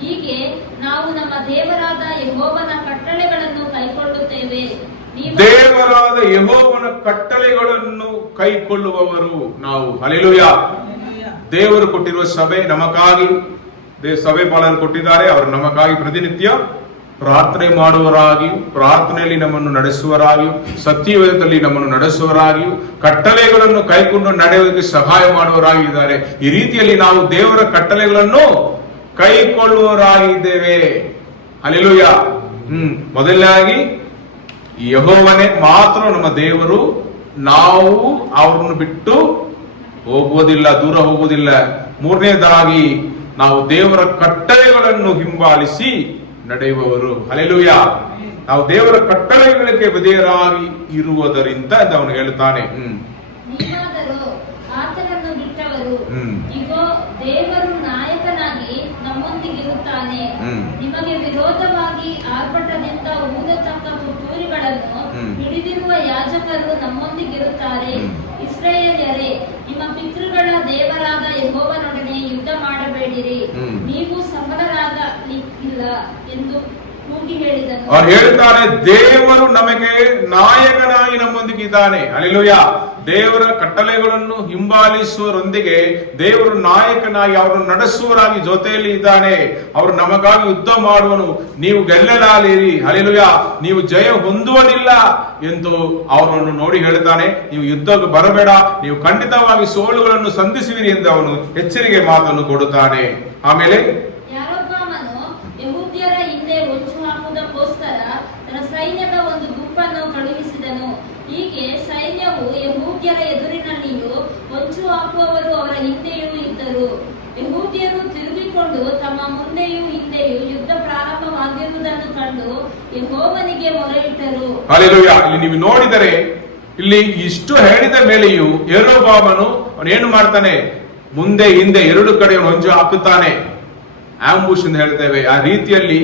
ಹೀಗೆ ನಾವು ನಮ್ಮ ದೇವರಾದ ಯೆಹೋವನ ಕಟ್ಟಳೆಗಳನ್ನು ಕೈಕೊಳ್ಳುತ್ತೇವೆ. ದೇವರಾದ ಯೆಹೋವನ ಕಟ್ಟಳೆಗಳನ್ನು ಕೈಕೊಳ್ಳುವವರು ನಾವು. ಹಲ್ಲೆಲೂಯಾ. ದೇವರು ಕೊಟ್ಟಿರುವ ಸಭೆ ನಮಗಾಗಿ ಸಭೆ ಪಾಲನೆ ಕೊಟ್ಟಿದ್ದಾರೆ. ಅವರು ನಮಗಾಗಿ ಪ್ರತಿನಿತ್ಯ ಪ್ರಾರ್ಥನೆ ಮಾಡುವರಾಗಿಯೂ, ಪ್ರಾರ್ಥನೆಯಲ್ಲಿ ನಮ್ಮನ್ನು ನಡೆಸುವರಾಗಿಯೂ, ಸತ್ಯವೇದದಲ್ಲಿ ನಮ್ಮನ್ನು ನಡೆಸುವರಾಗಿಯೂ, ಕಟ್ಟಳೆಗಳನ್ನು ಕೈಕೊಂಡು ನಡೆಯುವುದಕ್ಕೆ ಸಹಾಯ ಮಾಡುವರಾಗಿದ್ದಾರೆ. ಈ ರೀತಿಯಲ್ಲಿ ನಾವು ದೇವರ ಕಟ್ಟಳೆಗಳನ್ನು ಕೈಕೊಳ್ಳುವರಾಗಿದ್ದೇವೆ. ಹಲ್ಲೆಲೂಯಾ. ಮೊದಲನೇದಾಗಿ ಯೆಹೋವನೇ ಮಾತ್ರ ನಮ್ಮ ದೇವರು. ನಾವು ಅವರನ್ನು ಬಿಟ್ಟು ಹೋಗುವುದಿಲ್ಲ, ದೂರ ಹೋಗುವುದಿಲ್ಲ. ಮೂರನೇದಾಗಿ ನಾವು ದೇವರ ಕಟ್ಟಳೆಗಳನ್ನು ಹಿಂಬಾಲಿಸಿ ನಡೆಯುವವರು. ಹಲ್ಲೆಲೂಯಾ. ನಾವು ದೇವರ ಕಟ್ಟಳೆಗಳಿಗೆ ವಿಧೇಯರಾಗಿ ಇರುವುದರಿಂದ ಅವನು ಹೇಳ್ತಾನೆ. ನೀವಾದರೂ ಆತನನ್ನು ಬಿಟ್ಟವರು, ಇಗೋ ದೇವರು ನಾಯಕನಾಗಿ ನಮ್ಮೊಂದಿಗಿರುತ್ತಾನೆ. ನಿಮಗೆ ವಿರೋಧವಾಗಿ ಆರ್ಭಟದಿಂದ ಊದತಕ್ಕ ತುತ್ತೂರಿಗಳನ್ನು ಹಿಡಿದಿರುವ ಯಾಜಕರು ನಮ್ಮೊಂದಿಗಿರುತ್ತಾರೆ. ಇಸ್ರಾಯೇಲ್ಯರೇ, ನಿಮ್ಮ ಪಿತೃಗಳ ದೇವರಾದ ಯೆಹೋವನೊಡನೆ ಯುದ್ಧ ಮಾಡಬೇಡಿರಿ, ನೀವು ಸಫಲರಾಗಲಿಕ್ಕಿಲ್ಲ ಎಂದು ಕೂಗಿ ಹೇಳಿದನು. ಅವ್ರು ಹೇಳ್ತಾರೆ, ದೇವರು ನಮಗೆ ನಾಯಕನಾಗಿ ನಮ್ಮೊಂದಿಗಿದ್ದಾನೆ. ಹಲ್ಲೆಲೂಯಾ. ದೇವರ ಕಟ್ಟಳೆಗಳನ್ನು ಹಿಂಬಾಲಿಸುವರೊಂದಿಗೆ ದೇವರು ನಾಯಕನಾಗಿ ಅವರನ್ನು ನಡೆಸುವರಾಗಿ ಜೊತೆಯಲ್ಲಿ ಇದ್ದಾನೆ. ಅವರು ನಮಗಾಗಿ ಯುದ್ಧ ಮಾಡುವನು, ನೀವು ಗೆಲ್ಲಲಾಲಿರಿ. ಹಲ್ಲೆಲೂಯಾ. ನೀವು ಜಯ ಹೊಂದುವುದಿಲ್ಲ ಎಂದು ಅವರನ್ನು ನೋಡಿ ಹೇಳ್ತಾನೆ. ನೀವು ಯುದ್ಧಕ್ಕೆ ಬರಬೇಡ, ನೀವು ಖಂಡಿತವಾಗಿ ಸೋಲುಗಳನ್ನು ಸಂಧಿಸುವಿರಿ ಎಂದು ಅವನು ಎಚ್ಚರಿಕೆ ಮಾತನ್ನು ಕೊಡುತ್ತಾನೆ. ಆಮೇಲೆ ಯೆಹೂದ್ಯರ ಹಿಂದೆ ಹೊಂಚು ಹಾಕುವುದಕ್ಕೋಸ್ಕರ ತನ್ನ ಸೈನ್ಯದ ಒಂದು ಗುಂಪನ್ನು ಕಳುಹಿಸಿದನು. ಹೀಗೆ ಸೈನ್ಯವು ಯೆಹೂದ್ಯರ ಎದುರಿನಲ್ಲಿಯೂ ಹೊಂಚು ಹಾಕುವವರು ಅವರ ಹಿಂದೆಯೂ ಇದ್ದರು. ಯೆಹೂದ್ಯರು ತಿರುಗಿಕೊಂಡು ತಮ್ಮ ಮುಂದೆಯೂ ಹಿಂದೆಯೂ ಯುದ್ಧ ಪ್ರಾರಂಭವಾಗಿರುವುದನ್ನು ಕಂಡು ಯೆಹೋವನಿಗೆ ಮೊರೆಯಿಟ್ಟರು. ಹಲ್ಲೆಲೂಯಾ. ಇಲ್ಲಿ ನೀವು ನೋಡಿದರೆ, ಇಲ್ಲಿ ಇಷ್ಟು ಹೇಳಿದ ಮೇಲೆಯೂ ಯೆರೊಬ್ಬಾಮನು ಅವನೇನು ಮಾಡ್ತಾನೆ? ಮುಂದೆ ಹಿಂದೆ ಎರಡು ಕಡೆ ಹೊಂಚು ಹಾಕುತ್ತಾನೆ. ಆಂಬುಷ್ ಎಂದು ಹೇಳ್ತೇವೆ. ಆ ರೀತಿಯಲ್ಲಿ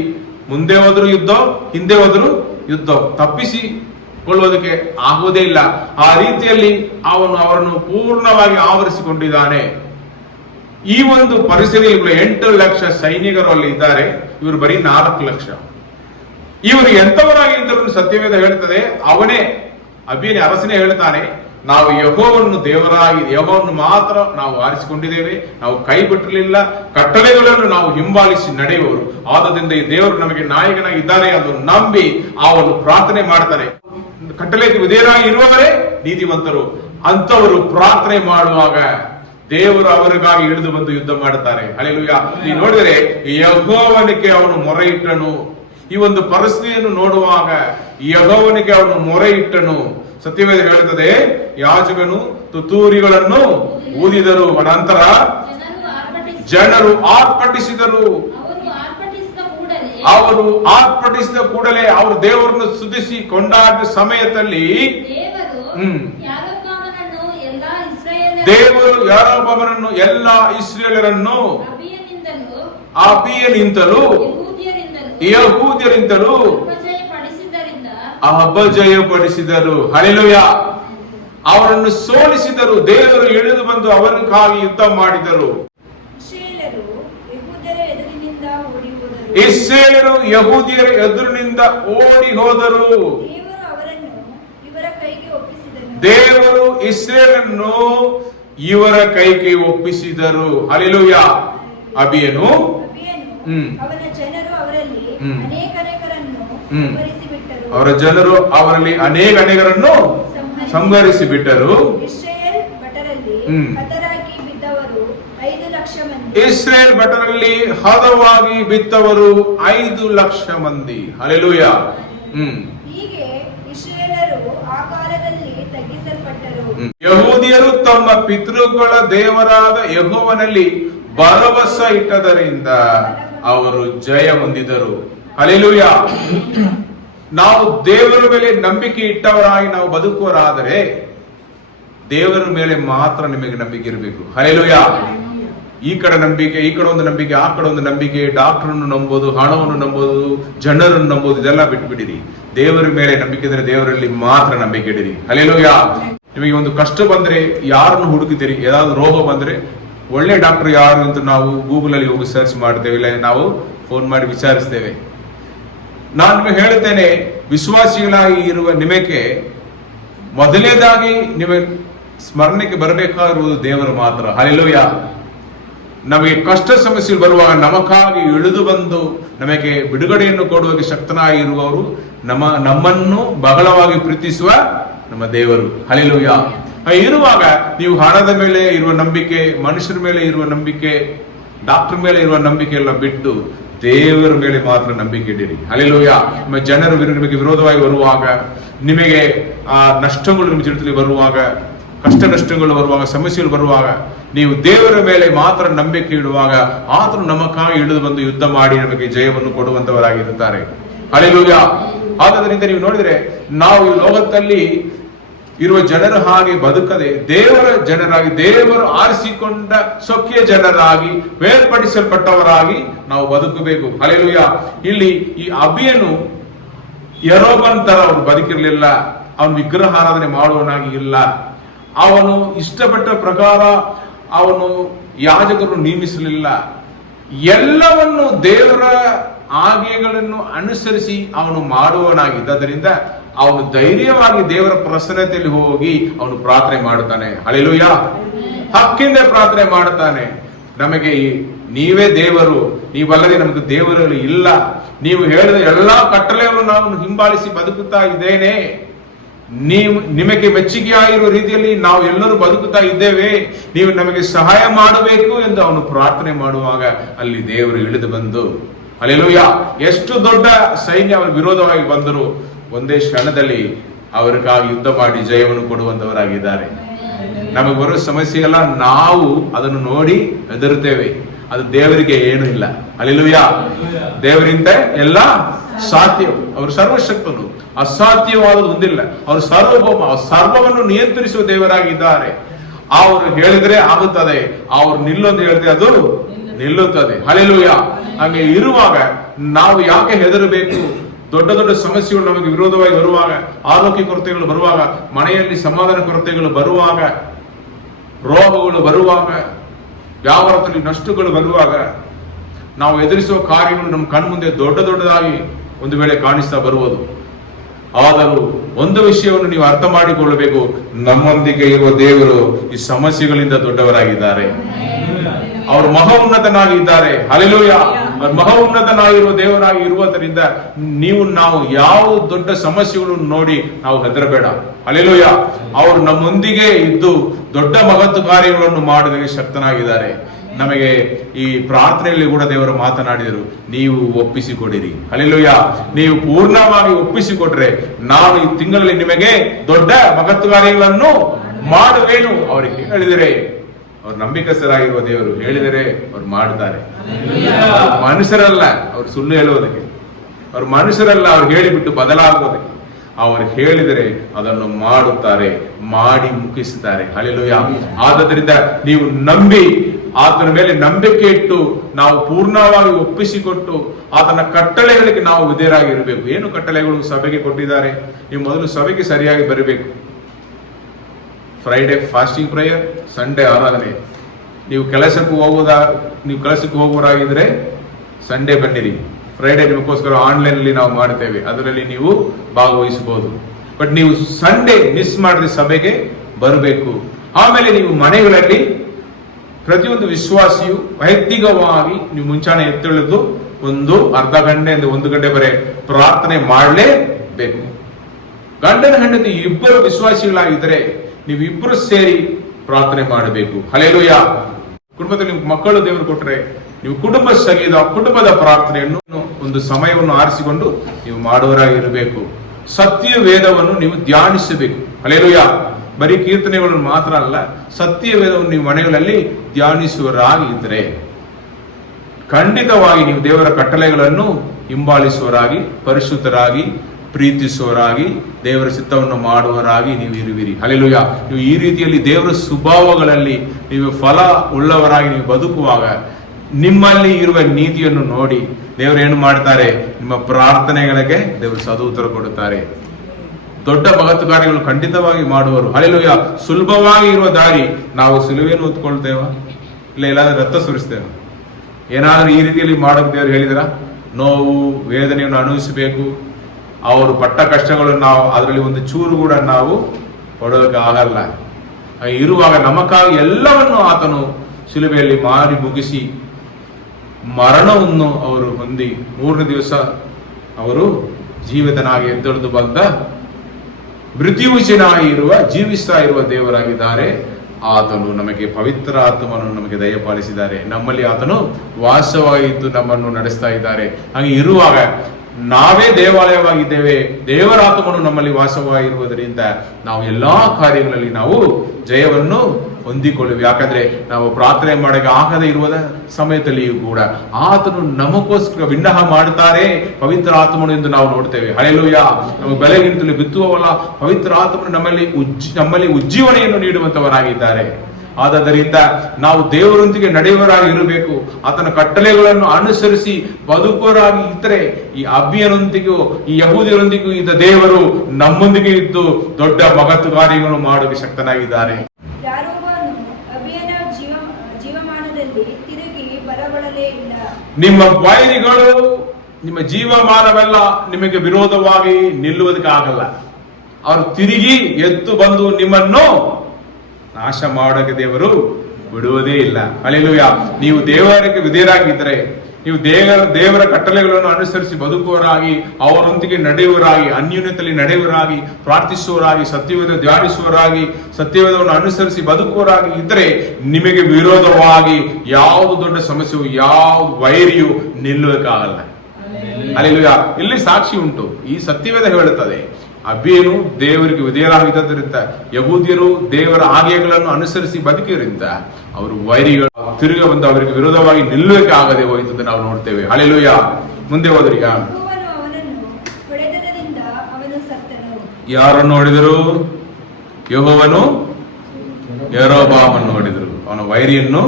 ಮುಂದೆ ಹೋದ್ರು ಯುದ್ಧ, ಹಿಂದೆ ಹೋದ್ರು ಯುದ್ಧ, ತಪ್ಪಿಸಿಕೊಳ್ಳುವುದಕ್ಕೆ ಆಗುವುದೇ ಇಲ್ಲ. ಆ ರೀತಿಯಲ್ಲಿ ಅವನು ಅವರನ್ನು ಪೂರ್ಣವಾಗಿ ಆವರಿಸಿಕೊಂಡಿದ್ದಾನೆ. ಈ ಒಂದು ಪರಿಸ್ಥಿತಿಯಲ್ಲಿ 8 ಲಕ್ಷ ಸೈನಿಕರು ಅಲ್ಲಿ ಇದ್ದಾರೆ, ಇವರು ಬರೀ 4 ಲಕ್ಷ. ಇವರು ಎಂತವರಾಗಿ ಇದ್ದರು ಸತ್ಯವೇದ ಹೇಳ್ತದೆ. ಅವನೇ ಅಬಿಯನೇ ಅರಸನೇ ಹೇಳ್ತಾನೆ, ನಾವು ಯೆಹೋವನನ್ನು ದೇವರಾಗಿ ಯೆಹೋವನನ್ನು ಮಾತ್ರ ನಾವು ಆರಿಸಿಕೊಂಡಿದ್ದೇವೆ, ನಾವು ಕೈ ಬಿಟ್ಟಿರಲಿಲ್ಲ, ಕಟ್ಟಳೆಗಳನ್ನು ನಾವು ಹಿಂಬಾಲಿಸಿ ನಡೆಯುವವರು. ಆದದಿಂದ ಈ ದೇವರು ನಮಗೆ ನಾಯಕನಾಗಿ ಇದ್ದಾನೆ ಎಂದು ನಂಬಿ ಅವನು ಪ್ರಾರ್ಥನೆ ಮಾಡ್ತಾನೆ. ಕಟ್ಟಳೆಗೆ ವಿಧೇಯರಾಗಿ ಇರುವವರೇ ನೀತಿವಂತರು. ಅಂತವರು ಪ್ರಾರ್ಥನೆ ಮಾಡುವಾಗ ದೇವರು ಅವರಿಗಾಗಿ ಇಳಿದು ಬಂದು ಯುದ್ಧ ಮಾಡುತ್ತಾರೆ. ಹಲ್ಲೆಲೂಯಾ. ನೀವು ನೋಡಿದರೆ ಯೆಹೋವನಿಗೆ ಅವನು ಮೊರೆ ಇಟ್ಟನು. ಈ ಒಂದು ಪರಿಸ್ಥಿತಿಯನ್ನು ನೋಡುವಾಗ ಯೆಹೋವನಿಗೆ ಅವನು ಮೊರೆ ಇಟ್ಟನು. ಸತ್ಯವೇದ ಹೇಳುತ್ತದೆ, ಯಾಜಕನು ತುತ್ತೂರಿಗಳನ್ನು ಊದಿದರು, ಅನಂತರ ಜನರು ಆರ್ಭಟಿಸಿದರು. ಅವರು ಆರ್ಭಟಿಸಿದ ಕೂಡಲೇ ಅವರು ದೇವರನ್ನು ಸ್ತುತಿಸಿ ಕೊಂಡಾಡಿದ ಸಮಯದಲ್ಲಿ ದೇವರು ಯಾರೊಬ್ಬನನ್ನು ಎಲ್ಲ ಇಸ್ರಾಯೇಲರನ್ನು ಅಬಿಯನಿಂದಲೂ ಯೆಹೂದ್ಯರಿಂದಲೂ ಅಪಜಯಪಡಿಸಿದರು. ಹಲ್ಲೆಲೂಯಾ. ಅವರನ್ನು ಸೋಲಿಸಿದರು. ದೇವರು ಇಳಿದು ಬಂದು ಅವರಿಗಾಗಿ ಯುದ್ಧ ಮಾಡಿದರು. ಇಸ್ರಾಯೇಲರು ಯೆಹೂದ್ಯರ ಎದುರಿನಿಂದ ಓಡಿ ಹೋದರು. ದೇವರು ಇಸ್ರಾಯೇಲನ್ನು ಇವರ ಕೈಗೆ ಒಪ್ಪಿಸಿದರು. ಹಲ್ಲೆಲೂಯಾ. ಅಬಿಯನು ಅವನ ಜನರು ಅವರಲ್ಲಿ ಅನೇಕರನ್ನು ಸಂಹರಿಸಿಬಿಟ್ಟರು. ಅವರ ಜನರು ಅವರಲ್ಲಿ ಅನೇಕರನ್ನು ಸಂಹರಿಸಿಬಿಟ್ಟರು. ಇಸ್ರಾಯೇಲ್ ಭಟರಲ್ಲಿ ಹತರಾಗಿ ಬಿದ್ದವರು 5 ಲಕ್ಷ ಮಂದಿ. ಇಸ್ರಾಯೇಲ್ ಭಟರಲ್ಲಿ ಹತವಾಗಿ ಬಿದ್ದವರು 5 ಲಕ್ಷ ಮಂದಿ. ಹಲ್ಲೆಲೂಯಾ. ಹೀಗೆ ಇಸ್ರಾಯೇಲರು ಆ ಕಾಲದಲ್ಲಿ ತಗ್ಗಿಸಲ್ಪಟ್ಟರು. ಯಹೂದಿಯರು ತಮ್ಮ ಪಿತೃಗಳ ದೇವರಾದ ಯೆಹೋವನಲ್ಲಿ ಭರವಸೆ ಇಟ್ಟದರಿಂದ ಅವರು ಜಯ ಹೊಂದಿದರು. ಹಲ್ಲೆಲೂಯಾ. ನಾವು ದೇವರ ಮೇಲೆ ನಂಬಿಕೆ ಇಟ್ಟವರಾಗಿ ನಾವು ಬದುಕುವರಾದರೆ ದೇವರ ಮೇಲೆ ಮಾತ್ರ ನಿಮಗೆ ನಂಬಿಕೆ ಇರಬೇಕು. ಹಲ್ಲೆಲೂಯಾ. ಈ ಕಡೆ ನಂಬಿಕೆ, ಈ ಕಡೆ ಒಂದು ನಂಬಿಕೆ, ಆ ಕಡೆ ಒಂದು ನಂಬಿಕೆ, ಡಾಕ್ಟರನ್ನು ನಂಬೋದು, ಹಣವನ್ನು ನಂಬೋದು, ಜನರನ್ನು ನಂಬೋದು, ಇದೆಲ್ಲ ಬಿಟ್ಬಿಡಿರಿ. ದೇವರ ಮೇಲೆ ನಂಬಿಕೆ ಇದ್ರೆ ದೇವರಲ್ಲಿ ಮಾತ್ರ ನಂಬಿಕೆ ಇಡಿರಿ. ಹಲ್ಲೆಲೂಯಾ. ನಿಮಗೆ ಒಂದು ಕಷ್ಟ ಬಂದ್ರೆ ಯಾರನ್ನು ಹುಡುಕಿದ್ದೀರಿ? ಏದಾದ್ರು ರೋಗ ಬಂದ್ರೆ ಒಳ್ಳೆ ಡಾಕ್ಟರ್ ಯಾರು ಅಂತ ನಾವು ಗೂಗಲ್ ಅಲ್ಲಿ ಹೋಗಿ ಸರ್ಚ್ ಮಾಡ್ತೇವೆ, ಇಲ್ಲ ನಾವು ಫೋನ್ ಮಾಡಿ ವಿಚಾರಿಸ್ತೇವೆ. ನಾನು ನಿಮಗೆ ಹೇಳುತ್ತೇನೆ, ವಿಶ್ವಾಸಿಗಳಾಗಿ ಇರುವ ನಿಮಗೆ ಮೊದಲನೇದಾಗಿ ನಿಮಗೆ ಸ್ಮರಣೆಗೆ ಬರಬೇಕಾಗಿರುವುದು ದೇವರು ಮಾತ್ರ. ಹಲ್ಲೆಲೂಯಾ. ನಮಗೆ ಕಷ್ಟ ಸಮಸ್ಯೆ ಬರುವಾಗ ನಮಗಾಗಿ ಇಳಿದು ಬಂದು ನಮಗೆ ಬಿಡುಗಡೆಯನ್ನು ಕೊಡುವಾಗ ಶಕ್ತನಾಗಿರುವವರು ನಮ್ಮನ್ನು ಬಹಳವಾಗಿ ಪ್ರೀತಿಸುವ ನಮ್ಮ ದೇವರು. ಹಲ್ಲೆಲೂಯಾ. ಇರುವಾಗ ನೀವು ಹಣದ ಮೇಲೆ ಇರುವ ನಂಬಿಕೆ, ಮನುಷ್ಯರ ಮೇಲೆ ಇರುವ ನಂಬಿಕೆ, ಡಾಕ್ಟರ್ ಮೇಲೆ ಇರುವ ನಂಬಿಕೆ ಎಲ್ಲ ಬಿಟ್ಟು ದೇವರ ಮೇಲೆ ಮಾತ್ರ ನಂಬಿಕೆ ಇಡಿರಿ. ಹಲ್ಲೆಲೂಯಾ. ನಿಮ್ಮ ಜನರು ನಿಮಗೆ ವಿರೋಧವಾಗಿ ಬರುವಾಗ, ನಿಮಗೆ ಆ ನಷ್ಟಗಳು ನಿಮ್ಮ ಜೀವಿತದಲ್ಲಿ ಬರುವಾಗ, ಕಷ್ಟ ನಷ್ಟಗಳು ಬರುವಾಗ, ಸಮಸ್ಯೆಗಳು ಬರುವಾಗ, ನೀವು ದೇವರ ಮೇಲೆ ಮಾತ್ರ ನಂಬಿಕೆ ಇಡುವಾಗ ಆತನು ನಮಗಾಗಿ ಇಳಿದು ಬಂದು ಯುದ್ಧ ಮಾಡಿ ನಮಗೆ ಜಯವನ್ನು ಕೊಡುವಂತವರಾಗಿರುತ್ತಾರೆ. ಹಲ್ಲೆಲೂಯಾ. ಆದ್ದರಿಂದ ನೀವು ನೋಡಿದ್ರೆ ನಾವು ಈ ಲೋಕದಲ್ಲಿ ಇರುವ ಜನರ ಹಾಗೆ ಬದುಕದೆ ದೇವರ ಜನರಾಗಿ, ದೇವರು ಆರಿಸಿಕೊಂಡ ಸೊಕ್ಕಿಯ ಜನರಾಗಿ, ಬೇರ್ಪಡಿಸಲ್ಪಟ್ಟವರಾಗಿ ನಾವು ಬದುಕಬೇಕು. ಹಲ್ಲೆಲೂಯಾ. ಇಲ್ಲಿ ಈ ಅಬಿಯನು ಯರೋಬನ್ ತರ ಅವನು ಬದುಕಿರ್ಲಿಲ್ಲ. ಅವನು ವಿಗ್ರಹ ಆರಾಧನೆ ಮಾಡುವನಾಗಿ ಇಲ್ಲ. ಅವನು ಇಷ್ಟಪಟ್ಟ ಪ್ರಕಾರ ಅವನು ಯಾಜಕರನ್ನು ನೇಮಿಸಲಿಲ್ಲ. ಎಲ್ಲವನ್ನು ದೇವರ ಆಜ್ಞೆಗಳನ್ನು ಅನುಸರಿಸಿ ಅವನು ಮಾಡುವನಾಗಿದ್ದರಿಂದ ಅವನು ಧೈರ್ಯವಾಗಿ ದೇವರ ಪ್ರಸನ್ನತೆಯಲ್ಲಿ ಹೋಗಿ ಅವನು ಪ್ರಾರ್ಥನೆ ಮಾಡುತ್ತಾನೆ. ಹಲ್ಲೆಲೂಯಾ. ಹಕ್ಕಿಂದ ಪ್ರಾರ್ಥನೆ ಮಾಡುತ್ತಾನೆ. ನಮಗೆ ನೀವೇ ದೇವರು, ನೀವಲ್ಲದೆ ನಮಗೆ ದೇವರುಗಳು ಇಲ್ಲ. ನೀವು ಹೇಳಿದ ಎಲ್ಲಾ ಕಟ್ಟಳೆಗಳನ್ನು ನಾವು ಹಿಂಬಾಲಿಸಿ ಬದುಕುತ್ತಾ ಇದ್ದೇನೆ. ನಿಮಗೆ ಮೆಚ್ಚುಗೆಯಾಗಿರುವ ರೀತಿಯಲ್ಲಿ ನಾವು ಎಲ್ಲರೂ ಬದುಕುತ್ತಾ ಇದ್ದೇವೆ. ನೀವು ನಮಗೆ ಸಹಾಯ ಮಾಡಬೇಕು ಎಂದು ಅವನು ಪ್ರಾರ್ಥನೆ ಮಾಡುವಾಗ ಅಲ್ಲಿ ದೇವರು ಇಳಿದು ಬಂದು, ಹಲ್ಲೆಲೂಯಾ, ಎಷ್ಟು ದೊಡ್ಡ ಸೈನ್ಯ ಅವರ ವಿರೋಧವಾಗಿ ಬಂದರು ಒಂದೇ ಕ್ಷಣದಲ್ಲಿ ಅವರಿಗಾಗಿ ಯುದ್ಧ ಮಾಡಿ ಜಯವನ್ನು ಕೊಡುವಂತವರಾಗಿದ್ದಾರೆ. ನಮಗೆ ಬರೋ ಸಮಸ್ಯೆ ಎಲ್ಲ ನಾವು ಅದನ್ನು ನೋಡಿ ಹೆದರುತ್ತೇವೆ. ಅದು ದೇವರಿಗೆ ಏನು ಇಲ್ಲ. ಹಲ್ಲೆಲೂಯಾ. ದೇವರಿಂದ ಎಲ್ಲ ಸಾಧ್ಯ. ಅವರು ಸರ್ವಶಕ್ತನು, ಅಸಾಧ್ಯವಾದದ್ದು ಒಂದಿಲ್ಲ. ಅವರು ಸಾರ್ವಭೌಮ, ಸರ್ವವನ್ನು ನಿಯಂತ್ರಿಸುವ ದೇವರಾಗಿದ್ದಾರೆ. ಅವರು ಹೇಳಿದ್ರೆ ಆಗುತ್ತದೆ, ಅವ್ರು ನಿಲ್ಲೊಂದು ಹೇಳ್ತಾರೆ ಅದು ನಿಲ್ಲುತ್ತದೆ. ಹಲ್ಲೆಲೂಯಾ. ಹಾಗೆ ಇರುವಾಗ ನಾವು ಯಾಕೆ ಹೆದರಬೇಕು? ದೊಡ್ಡ ದೊಡ್ಡ ಸಮಸ್ಯೆಗಳು ನಮಗೆ ವಿರೋಧವಾಗಿ ಬರುವಾಗ, ಆರೋಗ್ಯ ಕೊರತೆಗಳು ಬರುವಾಗ, ಮನೆಯಲ್ಲಿ ಸಮಾಧಾನ ಕೊರತೆಗಳು ಬರುವಾಗ, ರೋಗಗಳು ಬರುವಾಗ, ವ್ಯಾಪಾರದಲ್ಲಿ ನಷ್ಟಗಳು ಬರುವಾಗ, ನಾವು ಎದುರಿಸುವ ಕಾರ್ಯಗಳು ನಮ್ಮ ಕಣ್ಮುಂದೆ ದೊಡ್ಡ ದೊಡ್ಡದಾಗಿ ಒಂದು ವೇಳೆ ಕಾಣಿಸ್ತಾ ಬರುವುದು. ಆದರೂ ಒಂದು ವಿಷಯವನ್ನು ನೀವು ಅರ್ಥ ಮಾಡಿಕೊಳ್ಳಬೇಕು, ನಮ್ಮೊಂದಿಗೆ ಇರುವ ದೇವರು ಈ ಸಮಸ್ಯೆಗಳಿಂದ ದೊಡ್ಡವರಾಗಿದ್ದಾರೆ. ಅವರು ಮಹಾ ಉನ್ನತನಾಗಿದ್ದಾರೆ. ಹಲ್ಲೆಲೂಯಾ. ಮಹಾ ಉನ್ನತನಾಗಿರುವ ದೇವರಾಗಿ ಇರುವುದರಿಂದ ನಾವು ಯಾವ ದೊಡ್ಡ ಸಮಸ್ಯೆಗಳನ್ನು ನೋಡಿ ನಾವು ಹೆದರಬೇಡ. ಹಲ್ಲೆಲೂಯಾ. ಅವರು ನಮ್ಮೊಂದಿಗೆ ಇದ್ದು ದೊಡ್ಡ ಮಹತ್ವ ಕಾರ್ಯಗಳನ್ನು ಮಾಡೋದಕ್ಕೆ ಶಕ್ತನಾಗಿದ್ದಾರೆ. ನಮಗೆ ಈ ಪ್ರಾರ್ಥನೆಯಲ್ಲಿ ಕೂಡ ದೇವರು ಮಾತನಾಡಿದರು, ನೀವು ಒಪ್ಪಿಸಿಕೊಡಿರಿ. ಹಲ್ಲೆಲೂಯಾ. ನೀವು ಪೂರ್ಣವಾಗಿ ಒಪ್ಪಿಸಿಕೊಟ್ರೆ ನಾನು ಈ ತಿಂಗಳಲ್ಲಿ ನಿಮಗೆ ದೊಡ್ಡ ಮಹತ್ವ ಕಾರ್ಯಗಳನ್ನು ಮಾಡುವೇನು. ಅವರಿಗೆ ಹೇಳಿದರೆ, ಅವ್ರು ನಂಬಿಕಸ್ಥರಾಗಿರುವ ದೇವರು ಹೇಳಿದರೆ ಅವ್ರು ಮಾಡ್ತಾರೆ. ಮನುಷ್ಯರಲ್ಲ ಅವ್ರು ಸುಳ್ಳು ಹೇಳುವುದಕ್ಕೆ, ಅವ್ರ ಮನುಷ್ಯರಲ್ಲ ಅವ್ರು ಹೇಳಿಬಿಟ್ಟು ಬದಲಾಗುವುದಕ್ಕೆ. ಅವರು ಹೇಳಿದರೆ ಅದನ್ನು ಮಾಡುತ್ತಾರೆ, ಮಾಡಿ ಮುಗಿಸುತ್ತಾರೆ. ಹಲ್ಲೆಲೂಯಾ. ಆದ್ದರಿಂದ ನೀವು ನಂಬಿ ಆತನ ಮೇಲೆ ನಂಬಿಕೆ ಇಟ್ಟು ನಾವು ಪೂರ್ಣವಾಗಿ ಒಪ್ಪಿಸಿಕೊಟ್ಟು ಆತನ ಕಟ್ಟಳೆಗಳಿಗೆ ನಾವು ವಿಧೇಯರಾಗಿರಬೇಕು. ಏನು ಕಟ್ಟಳೆಗಳು ಸಭೆಗೆ ಕೊಟ್ಟಿದ್ದಾರೆ? ನೀವು ಮೊದಲು ಸಭೆಗೆ ಸರಿಯಾಗಿ ಬರಬೇಕು. ಫ್ರೈಡೆ ಫಾಸ್ಟಿಂಗ್ ಪ್ರೇಯರ್, ಸಂಡೇ ಆರಾಧನೆ. ನೀವು ಕೆಲಸಕ್ಕೆ ಹೋಗುವರಾಗಿದ್ರೆ ಸಂಡೇ ಬನ್ನಿರಿ. ಫ್ರೈಡೆ ನಿಮಗೋಸ್ಕರ ಆನ್ಲೈನಲ್ಲಿ ನಾವು ಮಾಡ್ತೇವೆ, ಅದರಲ್ಲಿ ನೀವು ಭಾಗವಹಿಸಬಹುದು. ಬಟ್ ನೀವು ಸಂಡೇ ಮಿಸ್ ಮಾಡದೆ ಸಭೆಗೆ ಬರಬೇಕು. ಆಮೇಲೆ ನೀವು ಮನೆಗಳಲ್ಲಿ ಪ್ರತಿಯೊಂದು ವಿಶ್ವಾಸಿಯು ವೈಯಕ್ತಿಕವಾಗಿ ನೀವು ಮುಂಚಾನೆ ಎತ್ತಳೆದು ಒಂದು ಅರ್ಧ ಗಂಟೆಯಿಂದ 1 ಗಂಟೆ ಬರೆ ಪ್ರಾರ್ಥನೆ ಮಾಡಲೇಬೇಕು. ಗಂಡನ ಹೆಂಡತಿ ಇಬ್ಬರು ವಿಶ್ವಾಸಿಗಳಾಗಿದ್ದರೆ ನೀವು ಇಬ್ಬರು ಸೇರಿ ಪ್ರಾರ್ಥನೆ ಮಾಡಬೇಕು. ಹಲ್ಲೆಲೂಯಾ. ಕುಟುಂಬದಲ್ಲಿ ನಿಮ್ಗೆ ಮಕ್ಕಳು ದೇವರು ಕೊಟ್ಟರೆ ನೀವು ಕುಟುಂಬ ಸಹಿತ ಕುಟುಂಬದ ಪ್ರಾರ್ಥನೆಯನ್ನು ಒಂದು ಸಮಯವನ್ನು ಆರಿಸಿಕೊಂಡು ನೀವು ಮಾಡುವರಾಗಿರಬೇಕು. ಸತ್ಯ ವೇದವನ್ನು ನೀವು ಧ್ಯಾನಿಸಬೇಕು. ಹಲ್ಲೆಲೂಯಾ. ಬರೀ ಕೀರ್ತನೆಗಳನ್ನು ಮಾತ್ರ ಅಲ್ಲ, ಸತ್ಯ ವೇದವನ್ನು ನೀವು ಮನೆಗಳಲ್ಲಿ ಧ್ಯಾನಿಸುವರಾಗಿ ಇದ್ದರೆ ಖಂಡಿತವಾಗಿ ನೀವು ದೇವರ ಕಟ್ಟಳೆಗಳನ್ನು ಹಿಂಬಾಲಿಸುವರಾಗಿ, ಪರಿಶುದ್ಧರಾಗಿ, ಪ್ರೀತಿಸುವರಾಗಿ, ದೇವರ ಚಿತ್ತವನ್ನು ಮಾಡುವರಾಗಿ ನೀವು ಇರುವಿರಿ. ಹಲ್ಲೆಲೂಯಾ. ನೀವು ಈ ರೀತಿಯಲ್ಲಿ ದೇವರ ಸ್ವಭಾವಗಳಲ್ಲಿ ನೀವು ಫಲ ಉಳ್ಳವರಾಗಿ ನೀವು ಬದುಕುವಾಗ ನಿಮ್ಮಲ್ಲಿ ಇರುವ ನೀತಿಯನ್ನು ನೋಡಿ ದೇವರು ಏನು ಮಾಡ್ತಾರೆ? ನಿಮ್ಮ ಪ್ರಾರ್ಥನೆಗಳಿಗೆ ದೇವರು ಸದುತ್ತರ ಕೊಡುತ್ತಾರೆ. ದೊಡ್ಡ ಮಹತ್ವ ಕಾರ್ಯಗಳು ಖಂಡಿತವಾಗಿ ಮಾಡುವರು. ಹಲ್ಲೆಲೂಯಾ. ಸುಲಭವಾಗಿ ಇರುವ ದಾರಿ ನಾವು ಸುಲಭೇನು ಹೊತ್ಕೊಳ್ತೇವ? ಇಲ್ಲ ಎಲ್ಲಾದ್ರೂ ರಕ್ತ ಸುರಿಸ್ತೇವ? ಏನಾದ್ರೂ ಈ ರೀತಿಯಲ್ಲಿ ಮಾಡೋಕೆ ದೇವರು ಹೇಳಿದ್ರ? ನೋವು ವೇದನೆಯನ್ನು ಅನುಭವಿಸಬೇಕು. ಅವರು ಪಟ್ಟ ಕಷ್ಟಗಳನ್ನು ನಾವು ಅದರಲ್ಲಿ ಒಂದು ಚೂರು ಕೂಡ ನಾವು ಕೊಡೋಕೆ ಆಗಲ್ಲ. ಇರುವಾಗ ನಮಗಾಗಿ ಎಲ್ಲವನ್ನು ಆತನು ಶಿಲುಬೆಯಲ್ಲಿ ಮಾರಿ ಮುಗಿಸಿ ಮರಣವನ್ನು ಅವರು ಹೊಂದಿ 3ನೇ ದಿವಸ ಅವರು ಜೀವಿತನಾಗಿ ಎದ್ದೊಳೆದು ಬಂದ ಮೃತ್ಯುವಿಜನಾಗಿ ಇರುವ ಜೀವಿಸ್ತಾ ಇರುವ ದೇವರಾಗಿದ್ದಾರೆ. ಆತನು ನಮಗೆ ಪವಿತ್ರ ಆತ್ಮವನ್ನು ನಮಗೆ ದಯಪಾಲಿಸಿದ್ದಾರೆ. ನಮ್ಮಲ್ಲಿ ಆತನು ವಾಸವಾಗಿದ್ದು ನಮ್ಮನ್ನು ನಡೆಸ್ತಾ ಇದ್ದಾರೆ. ಹಾಗೆ ಇರುವಾಗ ನಾವೇ ದೇವಾಲಯವಾಗಿದ್ದೇವೆ. ದೇವರ ಆತ್ಮನು ನಮ್ಮಲ್ಲಿ ವಾಸವಾಗಿರುವುದರಿಂದ ನಾವು ಎಲ್ಲಾ ಕಾರ್ಯಗಳಲ್ಲಿ ನಾವು ಜಯವನ್ನು ಹೊಂದಿಕೊಳ್ಳುವೆ. ಯಾಕಂದ್ರೆ ನಾವು ಪ್ರಾರ್ಥನೆ ಮಾಡಕ್ಕೆ ಆಗದೆ ಇರುವ ಸಮಯದಲ್ಲಿಯೂ ಕೂಡ ಆತನು ನಮಗೋಸ್ಕರ ವಿನ್ನಹ ಮಾಡುತ್ತಾರೆ ಪವಿತ್ರ ಆತ್ಮನು ಎಂದು ನಾವು ನೋಡ್ತೇವೆ. ಹಲ್ಲೆಲೂಯಾ. ನಮಗೆ ಬೆಲೆಗಿಂತಲೂ ಬಿತ್ತುವವಲ್ಲ ಪವಿತ್ರ ಆತ್ಮನು ನಮ್ಮಲ್ಲಿ ಉಜ್ಜೀವನೆಯನ್ನು ನೀಡುವಂತವರಾಗಿದ್ದಾರೆ. ಆದ್ದರಿಂದ ನಾವು ದೇವರೊಂದಿಗೆ ನಡೆಯುವರಾಗಿ ಇರಬೇಕು. ಆತನ ಕಟ್ಟಳೆಗಳನ್ನು ಅನುಸರಿಸಿ ಬದುಕುವರಾಗಿ ಇದ್ದರೆ ಈ ಅಭಿಯನೊಂದಿಗೂ ಈ ಯಹೂದಿಯರೊಂದಿಗೂ ಇದ್ದ ದೇವರು ನಮ್ಮೊಂದಿಗೆ ಇದ್ದು ದೊಡ್ಡ ಮಹತ್ವ ಕಾರ್ಯಗಳನ್ನು ಮಾಡೋಕೆ ಶಕ್ತನಾಗಿದ್ದಾರೆ. ಜೀವಮಾನದಲ್ಲಿ ತಿರುಗಿ ಬಲಗೊಳ್ಳಲೇ ಇಲ್ಲ. ನಿಮ್ಮ ವೈರಿಗಳು ನಿಮ್ಮ ಜೀವಮಾನವೆಲ್ಲ ನಿಮಗೆ ವಿರೋಧವಾಗಿ ನಿಲ್ಲುವುದಕ್ಕಾಗಲ್ಲ. ಅವರು ತಿರುಗಿ ಎದ್ದು ಬಂದು ನಿಮ್ಮನ್ನು ನಾಶ ಮಾಡೋಕೆ ದೇವರು ಬಿಡುವುದೇ ಇಲ್ಲ. ಹಲ್ಲೆಲೂಯಾ. ನೀವು ದೇವರಿಗೆ ವಿಧೇಯರಾಗಿದ್ದರೆ, ನೀವು ದೇವರ ಕಟ್ಟಳೆಗಳನ್ನು ಅನುಸರಿಸಿ ಬದುಕುವರಾಗಿ, ಅವರೊಂದಿಗೆ ನಡೆಯುವರಾಗಿ, ಅನ್ಯೋನ್ಯತೆಯಲ್ಲಿ ನಡೆಯುವರಾಗಿ, ಪ್ರಾರ್ಥಿಸುವರಾಗಿ, ಸತ್ಯವೇದ ಧ್ಯಾನಿಸುವರಾಗಿ, ಸತ್ಯವೇದವನ್ನು ಅನುಸರಿಸಿ ಬದುಕುವರಾಗಿ ಇದ್ದರೆ ನಿಮಗೆ ವಿರೋಧವಾಗಿ ಯಾವುದು ದೊಡ್ಡ ಸಮಸ್ಯೆಯು ಯಾವ್ದು ವೈರಿಯು ನಿಲ್ಲುವುದಕ್ಕಾಗಲ್ಲ. ಹಲ್ಲೆಲೂಯಾ. ಇಲ್ಲಿ ಸಾಕ್ಷಿ ಉಂಟು. ಈ ಸತ್ಯವೇದ ಹೇಳುತ್ತದೆ ಅಭಿಯನು ದೇವರಿಗೆ ವಿಧೇಯರಾಗಿದ್ದರಿಂದ, ಯಹೂದ್ಯರು ದೇವರ ಆಜ್ಞೆಗಳನ್ನು ಅನುಸರಿಸಿ ಬದುಕಿದ್ದರಿಂದ ಅವರು ವೈರಿಗಳು ತಿರುಗ ಬಂದು ಅವರಿಗೆ ವಿರೋಧವಾಗಿ ನಿಲ್ಲುವುದಕ್ಕೆ ಆಗದೆ ಹೋಯಿತು ಅಂತ ನಾವು ನೋಡ್ತೇವೆ. ಹಲ್ಲೆಲೂಯಾ. ಮುಂದೆ ಹೋದ್ರಿ. ಯಾರನ್ನು ನೋಡಿದರು? ಯೆಹೋವನು ಯೆರೊಬಾಮನ್ನು ನೋಡಿದರು, ಅವನ ವೈರಿಯನ್ನು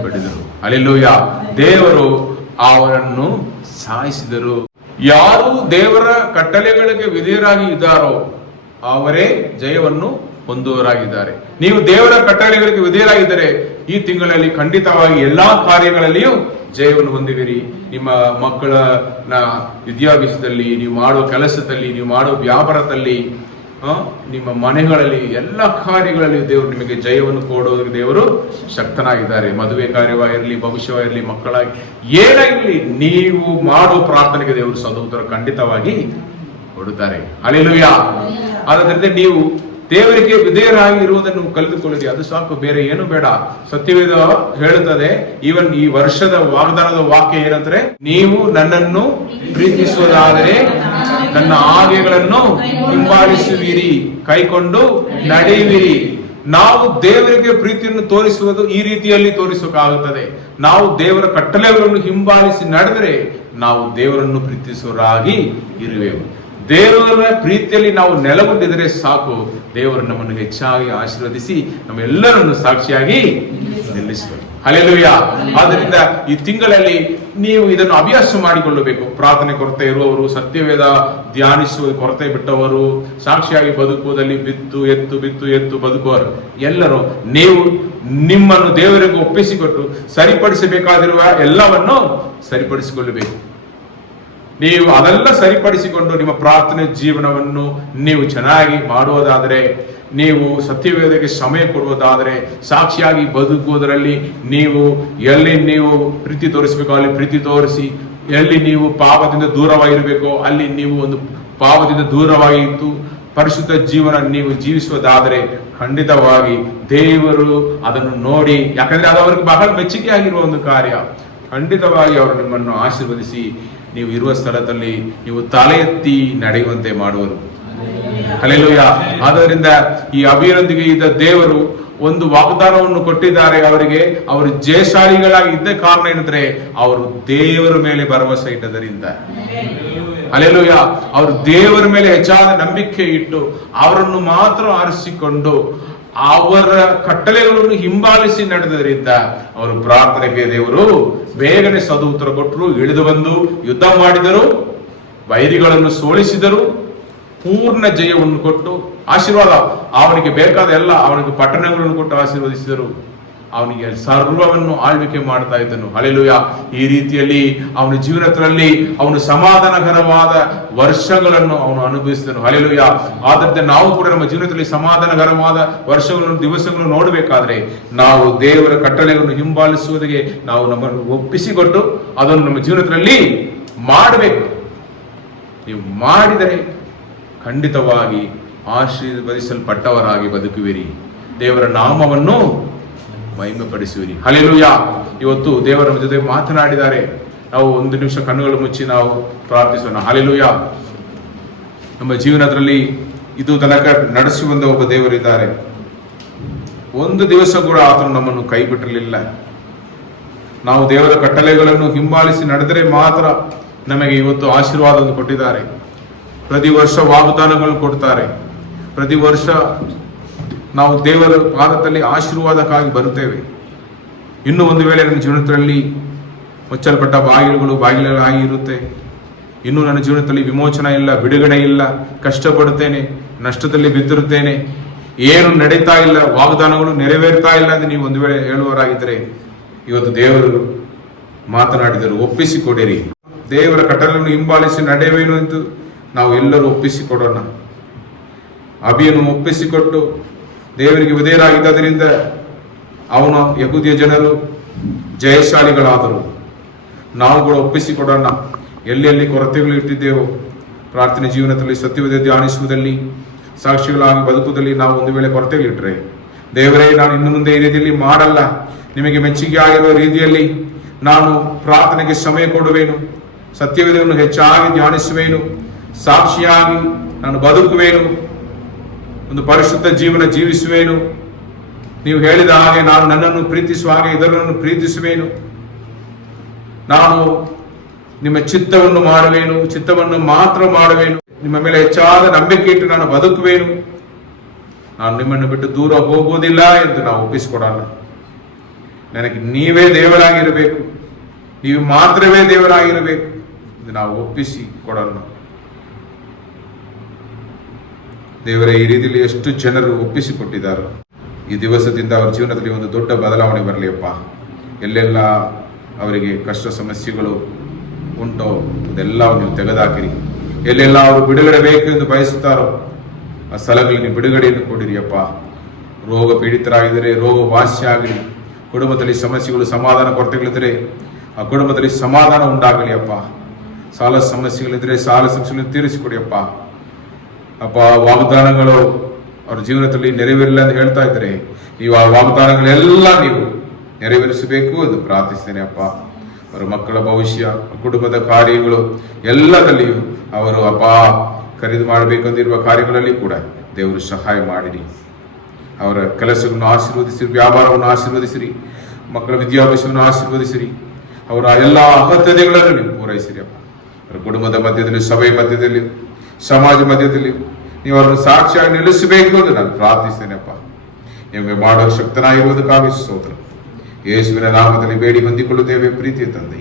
ಹೊಡೆದರು. ಹಲ್ಲೆಲೂಯಾ. ದೇವರು ಅವರನ್ನು ಸಾಯಿಸಿದರು. ಯಾರು ದೇವರ ಕಟ್ಟಳೆಗಳಿಗೆ ವಿಧೇಯರಾಗಿ ಇದ್ದಾರೋ ಅವರೇ ಜಯವನ್ನು ಹೊಂದುವರಾಗಿದ್ದಾರೆ. ನೀವು ದೇವರ ಕಟ್ಟಳೆಗಳಿಗೆ ವಿಧೇಯರಾಗಿದ್ದರೆ ಈ ತಿಂಗಳಲ್ಲಿ ಖಂಡಿತವಾಗಿ ಎಲ್ಲಾ ಕಾರ್ಯಗಳಲ್ಲಿಯೂ ಜಯವನ್ನು ಹೊಂದುವಿರಿ. ನಿಮ್ಮ ಮಕ್ಕಳ ವಿದ್ಯಾಭ್ಯಾಸದಲ್ಲಿ, ನೀವು ಮಾಡುವ ಕೆಲಸದಲ್ಲಿ, ನೀವು ಮಾಡುವ ವ್ಯಾಪಾರದಲ್ಲಿ, ನಿಮ್ಮ ಮನೆಗಳಲ್ಲಿ ಎಲ್ಲ ಕಾರ್ಯಗಳಲ್ಲಿ ದೇವರು ನಿಮಗೆ ಜಯವನ್ನು ಕೊಡೋದಕ್ಕೆ ದೇವರು ಶಕ್ತನಾಗಿದ್ದಾರೆ. ಮದುವೆ ಕಾರ್ಯವಾಗಿರಲಿ, ಭವಿಷ್ಯವಾಗಿರಲಿ, ಮಕ್ಕಳಾಗಿ ಏನಾಗಿರಲಿ, ನೀವು ಮಾಡುವ ಪ್ರಾರ್ಥನೆಗೆ ದೇವರು ಸದುತ್ತರ ಖಂಡಿತವಾಗಿ ಕೊಡುತ್ತಾರೆ. ಹಲ್ಲೆಲೂಯಾ. ಆದ್ದರಿಂದ ನೀವು ದೇವರಿಗೆ ವಿಧೇಯರಾಗಿ ಇರುವುದನ್ನು ಕಲಿತುಕೊಳ್ಳಿರಿ, ಅದು ಸಾಕು, ಬೇರೆ ಏನು ಬೇಡ. ಸತ್ಯವೇದ ಹೇಳುತ್ತದೆ, ಈವನ್ ಈ ವರ್ಷದ ವಾಗ್ದಾನದ ವಾಕ್ಯ ಏನಂದ್ರೆ, ನೀವು ನನ್ನನ್ನು ಪ್ರೀತಿಸುವುದಾದರೆ ನನ್ನ ಆಜ್ಞೆಗಳನ್ನು ಹಿಂಬಾಲಿಸುವಿರಿ, ಕೈಕೊಂಡು ನಡೆಯುವಿರಿ. ನಾವು ದೇವರಿಗೆ ಪ್ರೀತಿಯನ್ನು ತೋರಿಸುವುದು ಈ ರೀತಿಯಲ್ಲಿ ತೋರಿಸೋಕಾಗುತ್ತದೆ. ನಾವು ದೇವರ ಕಟ್ಟಳೆಗಳನ್ನು ಹಿಂಬಾಲಿಸಿ ನಡೆದರೆ ನಾವು ದೇವರನ್ನು ಪ್ರೀತಿಸುವರಾಗಿ ಇರುವೆವು. ದೇವರ ಪ್ರೀತಿಯಲ್ಲಿ ನಾವು ನೆಲೆಗೊಂಡಿದರೆ ಸಾಕು, ದೇವರು ನಮ್ಮನ್ನು ಹೆಚ್ಚಾಗಿ ಆಶೀರ್ವದಿಸಿ ನಮ್ಮೆಲ್ಲರನ್ನು ಸಾಕ್ಷಿಯಾಗಿ ನಿಲ್ಲಿಸುವರು. ಹಲ್ಲೆಲೂಯಾ. ಆದ್ದರಿಂದ ಈ ತಿಂಗಳಲ್ಲಿ ನೀವು ಇದನ್ನು ಅಭ್ಯಾಸ ಮಾಡಿಕೊಳ್ಳಬೇಕು. ಪ್ರಾರ್ಥನೆ ಕೊರತೆ ಇರುವವರು, ಸತ್ಯವೇದ ಧ್ಯಾನಿಸುವ ಕೊರತೆ ಬಿಟ್ಟವರು, ಸಾಕ್ಷಿಯಾಗಿ ಬದುಕುವುದಲ್ಲಿ ಬಿತ್ತು ಎತ್ತು ಬದುಕುವರು ಎಲ್ಲರೂ ನೀವು ನಿಮ್ಮನ್ನು ದೇವರಿಗೆ ಒಪ್ಪಿಸಿಕೊಟ್ಟು ಸರಿಪಡಿಸಬೇಕಾಗಿರುವ ಎಲ್ಲವನ್ನು ಸರಿಪಡಿಸಿಕೊಳ್ಳಬೇಕು. ನೀವು ಅದೆಲ್ಲ ಸರಿಪಡಿಸಿಕೊಂಡು ನಿಮ್ಮ ಪ್ರಾರ್ಥನೆ ಜೀವನವನ್ನು ನೀವು ಚೆನ್ನಾಗಿ ಮಾಡುವುದಾದರೆ, ನೀವು ಸತ್ಯವೇದಕ್ಕೆ ಸಮಯ ಕೊಡುವುದಾದರೆ, ಸಾಕ್ಷಿಯಾಗಿ ಬದುಕುವುದರಲ್ಲಿ ನೀವು ಎಲ್ಲಿ ನೀವು ಪ್ರೀತಿ ತೋರಿಸಬೇಕು ಅಲ್ಲಿ ಪ್ರೀತಿ ತೋರಿಸಿ, ಎಲ್ಲಿ ನೀವು ಪಾಪದಿಂದ ದೂರವಾಗಿರಬೇಕೋ ಅಲ್ಲಿ ನೀವು ಒಂದು ಪಾಪದಿಂದ ದೂರವಾಗಿ ಇದ್ದು ಪರಿಶುದ್ಧ ಜೀವನ ನೀವು ಜೀವಿಸುವುದಾದರೆ ಖಂಡಿತವಾಗಿ ದೇವರು ಅದನ್ನು ನೋಡಿ, ಯಾಕಂದ್ರೆ ಅದು ಅವರಿಗೆ ಬಹಳ ಮೆಚ್ಚುಗೆ ಆಗಿರುವ ಒಂದು ಕಾರ್ಯ, ಖಂಡಿತವಾಗಿ ಅವರು ನಿಮ್ಮನ್ನು ಆಶೀರ್ವದಿಸಿ ನೀವು ಇರುವ ಸ್ಥಳದಲ್ಲಿ ನೀವು ತಲೆ ಎತ್ತಿ ನಡೆಯುವಂತೆ ಮಾಡುವರು. ಹಲ್ಲೆಲೂಯಾ. ಆದ್ದರಿಂದ ಈ ಅಭಿಯರೊಂದಿಗೆ ಇದ್ದ ದೇವರು ಒಂದು ವಾಗ್ದಾನವನ್ನು ಕೊಟ್ಟಿದ್ದಾರೆ ಅವರಿಗೆ. ಅವರು ಜಯಶಾಲಿಗಳಾಗಿ ಇದ್ದ ಕಾರಣ ಏನಂದ್ರೆ ಅವರು ದೇವರ ಮೇಲೆ ಭರವಸೆ ಇಟ್ಟದರಿಂದ. ಹಲ್ಲೆಲೂಯಾ. ಅವರು ದೇವರ ಮೇಲೆ ಹೆಚ್ಚಾದ ನಂಬಿಕೆ ಇಟ್ಟು ಅವರನ್ನು ಮಾತ್ರ ಆರಿಸಿಕೊಂಡು ಅವರ ಕಟ್ಟಳೆಗಳನ್ನು ಹಿಂಬಾಲಿಸಿ ನಡೆದರಿಂದ ಅವರು ಪ್ರಾರ್ಥನೆಗೆ ದೇವರು ಬೇಗನೆ ಸದುತ್ತರ ಕೊಟ್ಟರು. ಇಳಿದು ಬಂದು ಯುದ್ಧ ಮಾಡಿದರು, ವೈರಿಗಳನ್ನು ಸೋಲಿಸಿದರು, ಪೂರ್ಣ ಜಯವನ್ನು ಕೊಟ್ಟು ಆಶೀರ್ವಾದ, ಅವನಿಗೆ ಬೇಕಾದ ಎಲ್ಲ ಅವನಿಗೆ ಪಟ್ಟಣಗಳನ್ನು ಕೊಟ್ಟು ಆಶೀರ್ವದಿಸಿದರು. ಅವನಿಗೆ ಸರ್ವವನ್ನು ಆಳ್ವಿಕೆ ಮಾಡ್ತಾ ಇದ್ದನು. ಹಲ್ಲೆಲೂಯಾ. ಈ ರೀತಿಯಲ್ಲಿ ಅವನ ಜೀವನದಲ್ಲಿ ಅವನು ಸಮಾಧಾನಕರವಾದ ವರ್ಷಗಳನ್ನು ಅವನು ಅನುಭವಿಸಿದನು. ಹಲ್ಲೆಲೂಯಾ. ಆದ್ದರಿಂದ ನಾವು ಕೂಡ ನಮ್ಮ ಜೀವನದಲ್ಲಿ ಸಮಾಧಾನಕರವಾದ ವರ್ಷಗಳನ್ನು ದಿವಸಗಳನ್ನು ನೋಡಬೇಕಾದ್ರೆ ನಾವು ದೇವರ ಕಟ್ಟಳೆಗಳನ್ನು ಹಿಂಬಾಲಿಸುವುದಕ್ಕೆ ನಾವು ನಮ್ಮನ್ನು ಒಪ್ಪಿಸಿಕೊಟ್ಟು ಅದನ್ನು ನಮ್ಮ ಜೀವನದಲ್ಲಿ ಮಾಡಬೇಕು. ನೀವು ಮಾಡಿದರೆ ಖಂಡಿತವಾಗಿ ಆಶೀರ್ವದಿಸಲ್ಪಟ್ಟವರಾಗಿ ಬದುಕುವಿರಿ, ದೇವರ ನಾಮವನ್ನು ಮಹಿಮೆಪಡಿಸುವಿರಿ. ಹಲ್ಲೆಲೂಯಾ. ಇವತ್ತು ದೇವರ ಜೊತೆ ಮಾತನಾಡಿದ್ದಾರೆ. ನಾವು ಒಂದು ನಿಮಿಷ ಕಣ್ಣುಗಳು ಮುಚ್ಚಿ ನಾವು ಪ್ರಾರ್ಥಿಸೋಣ. ಹಲ್ಲೆಲೂಯಾ. ನಮ್ಮ ಜೀವನದಲ್ಲಿ ಇದು ತನಕ ನಡೆಸಿ ಬಂದ ಒಬ್ಬ ದೇವರಿದ್ದಾರೆ. ಒಂದು ದಿವಸ ಕೂಡ ಆತನು ನಮ್ಮನ್ನು ಕೈ ಬಿಟ್ಟಿರಲಿಲ್ಲ. ನಾವು ದೇವರ ಕಟ್ಟಳೆಗಳನ್ನು ಹಿಂಬಾಲಿಸಿ ನಡೆದರೆ ಮಾತ್ರ ನಮಗೆ ಇವತ್ತು ಆಶೀರ್ವಾದವನ್ನು ಕೊಟ್ಟಿದ್ದಾರೆ. ಪ್ರತಿ ವರ್ಷ ವಾಗ್ದಾನಗಳನ್ನು ಕೊಡ್ತಾರೆ. ಪ್ರತಿ ವರ್ಷ ನಾವು ದೇವರ ಪಾದದಲ್ಲಿ ಆಶೀರ್ವಾದಕ್ಕಾಗಿ ಬರುತ್ತೇವೆ. ಇನ್ನು ಒಂದು ವೇಳೆ ನನ್ನ ಜೀವನದಲ್ಲಿ ಮುಚ್ಚಲ್ಪಟ್ಟ ಬಾಗಿಲುಗಳಾಗಿ ಇರುತ್ತೆ, ಇನ್ನು ನನ್ನ ಜೀವನದಲ್ಲಿ ವಿಮೋಚನೆ ಇಲ್ಲ, ಬಿಡುಗಡೆ ಇಲ್ಲ, ಕಷ್ಟಪಡುತ್ತೇನೆ, ನಷ್ಟದಲ್ಲಿ ಬಿದ್ದಿರುತ್ತೇನೆ, ಏನು ನಡೀತಾ ಇಲ್ಲ, ವಾಗ್ದಾನಗಳು ನೆರವೇರ್ತಾ ಇಲ್ಲ ಎಂದು ನೀವು ಒಂದು ವೇಳೆ ಹೇಳುವವರಾಗಿದ್ದರೆ ಇವತ್ತು ದೇವರು ಮಾತನಾಡಿದರು. ಒಪ್ಪಿಸಿಕೊಡಿರಿ. ದೇವರ ಕಟ್ಟಳೆಯನ್ನು ಹಿಂಬಾಲಿಸಿ ನಡೆಯುವೇನು ಎಂದು ನಾವು ಎಲ್ಲರೂ ಒಪ್ಪಿಸಿಕೊಡೋಣ. ಅಭಿಯನ್ನು ಒಪ್ಪಿಸಿಕೊಟ್ಟು ದೇವರಿಗೆ ವಿಧೇಯರಾಗಿದ್ದರಿಂದ ಅವನ ಯಹೂದಿಯ ಜನರು ಜಯಶಾಲಿಗಳಾದರು. ನಾವು ಕೂಡ ಒಪ್ಪಿಸಿಕೊಡೋಣ. ಎಲ್ಲೆಲ್ಲಿ ಕೊರತೆಗಳು ಇಟ್ಟಿದ್ದೇವೋ ಪ್ರಾರ್ಥನೆ ಜೀವನದಲ್ಲಿ, ಸತ್ಯವೇದ ಧ್ಯಾನಿಸುವುದಲ್ಲಿ, ಸಾಕ್ಷಿಗಳಾಗಿ ಬದುಕುವುದಲ್ಲಿ ನಾವು ಒಂದು ವೇಳೆ ಕೊರತೆಗಳಿಟ್ಟರೆ, ದೇವರೇ ನಾನು ಇನ್ನು ಮುಂದೆ ಈ ರೀತಿಯಲ್ಲಿ ಮಾಡಲ್ಲ, ನಿಮಗೆ ಮೆಚ್ಚುಗೆ ಆಗಿರುವ ರೀತಿಯಲ್ಲಿ ನಾನು ಪ್ರಾರ್ಥನೆಗೆ ಸಮಯ ಕೊಡುವೇನು, ಸತ್ಯವೇದವನ್ನು ಹೆಚ್ಚಾಗಿ ಧ್ಯಾನಿಸುವೇನು, ಸಾಕ್ಷಿಯಾಗಿ ನಾನು ಬದುಕುವೇನು, ಒಂದು ಪರಿಶುದ್ಧ ಜೀವನ ಜೀವಿಸುವೇನು, ನೀವು ಹೇಳಿದ ಹಾಗೆ ನಾನು ನನ್ನನ್ನು ಪ್ರೀತಿಸುವ ಹಾಗೆ ಇದರನ್ನು ಪ್ರೀತಿಸುವೇನು, ನಾನು ನಿಮ್ಮ ಚಿತ್ತವನ್ನು ಮಾಡುವೇನು, ಚಿತ್ತವನ್ನು ಮಾತ್ರ ಮಾಡುವೇನು, ನಿಮ್ಮ ಮೇಲೆ ಹೆಚ್ಚಾದ ನಂಬಿಕೆ ಇಟ್ಟು ನಾನು ಬದುಕುವೇನು, ನಾನು ನಿಮ್ಮನ್ನು ಬಿಟ್ಟು ದೂರ ಹೋಗುವುದಿಲ್ಲ ಎಂದು ನಾವು ಒಪ್ಪಿಸಿಕೊಡೋಣ. ನನಗೆ ನೀವೇ ದೇವರಾಗಿರಬೇಕು, ನೀವು ಮಾತ್ರವೇ ದೇವರಾಗಿರಬೇಕು ಎಂದು ನಾವು ಒಪ್ಪಿಸಿ ಕೊಡೋಣ. ದೇವರೇ, ಈ ರೀತಿಯಲ್ಲಿ ಎಷ್ಟು ಜನರು ಒಪ್ಪಿಸಿಕೊಟ್ಟಿದ್ದಾರೆ. ಈ ದಿವಸದಿಂದ ಅವರ ಜೀವನದಲ್ಲಿ ಒಂದು ದೊಡ್ಡ ಬದಲಾವಣೆ ಬರಲಿ ಅಪ್ಪ. ಎಲ್ಲೆಲ್ಲ ಅವರಿಗೆ ಕಷ್ಟ ಸಮಸ್ಯೆಗಳು ಉಂಟೋ ಅದೆಲ್ಲ ನೀವು ತೆಗೆದುಹಾಕಿರಿ. ಎಲ್ಲೆಲ್ಲ ಅವರು ಬಿಡುಗಡೆ ಬೇಕು ಎಂದು ಬಯಸುತ್ತಾರೋ ಆ ಸ್ಥಳಗಳಲ್ಲಿ ನೀವು ಬಿಡುಗಡೆಯನ್ನು ಕೊಡಿರಿ ಅಪ್ಪ. ರೋಗ ಪೀಡಿತರಾಗಿದ್ದರೆ ರೋಗ ವಾಸಿ ಆಗಲಿ. ಕುಟುಂಬದಲ್ಲಿ ಸಮಸ್ಯೆಗಳು, ಸಮಾಧಾನ ಕೊರತೆಗಳಿದ್ದರೆ ಆ ಕುಟುಂಬದಲ್ಲಿ ಸಮಾಧಾನ ಉಂಟಾಗಲಿ ಅಪ್ಪ. ಸಾಲ ಸಮಸ್ಯೆಗಳಿದ್ದರೆ ಸಾಲ ಸಮಸ್ಯೆಗಳನ್ನು ತೀರಿಸಿಕೊಡಿ ಅಪ್ಪ. ಅಪ್ಪ, ವಾಗ್ದಾನಗಳು ಅವ್ರ ಜೀವನದಲ್ಲಿ ನೆರವೇರಿಲ್ಲ ಅಂತ ಹೇಳ್ತಾ ಇದ್ದಾರೆ. ನೀವು ಆ ವಾಗ್ದಾನಗಳೆಲ್ಲ ನೀವು ನೆರವೇರಿಸಬೇಕು ಎಂದು ಪ್ರಾರ್ಥಿಸ್ತೇನೆ ಅಪ್ಪ. ಅವರ ಮಕ್ಕಳ ಭವಿಷ್ಯ, ಕುಟುಂಬದ ಕಾರ್ಯಗಳು ಎಲ್ಲದಲ್ಲಿಯೂ ಅವರು ಅಪ್ಪ ಖರೀದಿ ಮಾಡಬೇಕಂದಿರುವ ಕಾರ್ಯಗಳಲ್ಲಿ ಕೂಡ ದೇವರು ಸಹಾಯ ಮಾಡಿರಿ. ಅವರ ಕೆಲಸವನ್ನು ಆಶೀರ್ವದಿಸಿರಿ, ವ್ಯಾಪಾರವನ್ನು ಆಶೀರ್ವದಿಸಿರಿ, ಮಕ್ಕಳ ವಿದ್ಯಾಭ್ಯಾಸವನ್ನು ಆಶೀರ್ವದಿಸಿರಿ, ಅವರ ಎಲ್ಲ ಅಗತ್ಯತೆಗಳನ್ನು ನೀವು ಪೂರೈಸಿರಿ ಅಪ್ಪ. ಅವರ ಕುಟುಂಬದ ಮಧ್ಯದಲ್ಲಿ, ಸಭೆಯ ಮಧ್ಯದಲ್ಲಿ, ಸಮಾಜ ಮಧ್ಯದಲ್ಲಿ ನೀವು ಅವರನ್ನು ಸಾಕ್ಷಿಯಾಗಿ ನಿಲ್ಲಿಸಬೇಕು ಎಂದು ನಾನು ಪ್ರಾರ್ಥಿಸ್ತೇನೆ ಅಪ್ಪ. ನಿಮಗೆ ಮಾಡುವ ಶಕ್ತನಾಗಿರುವುದಕ್ಕಾಗಿ ಸ್ತೋತ್ರ. ಯೇಸುವಿನ ನಾಮದಲ್ಲಿ ಬೇಡಿ ಹೊಂದಿಕೊಳ್ಳುತ್ತೇವೆ ಪ್ರೀತಿಯ ತಂದೆ.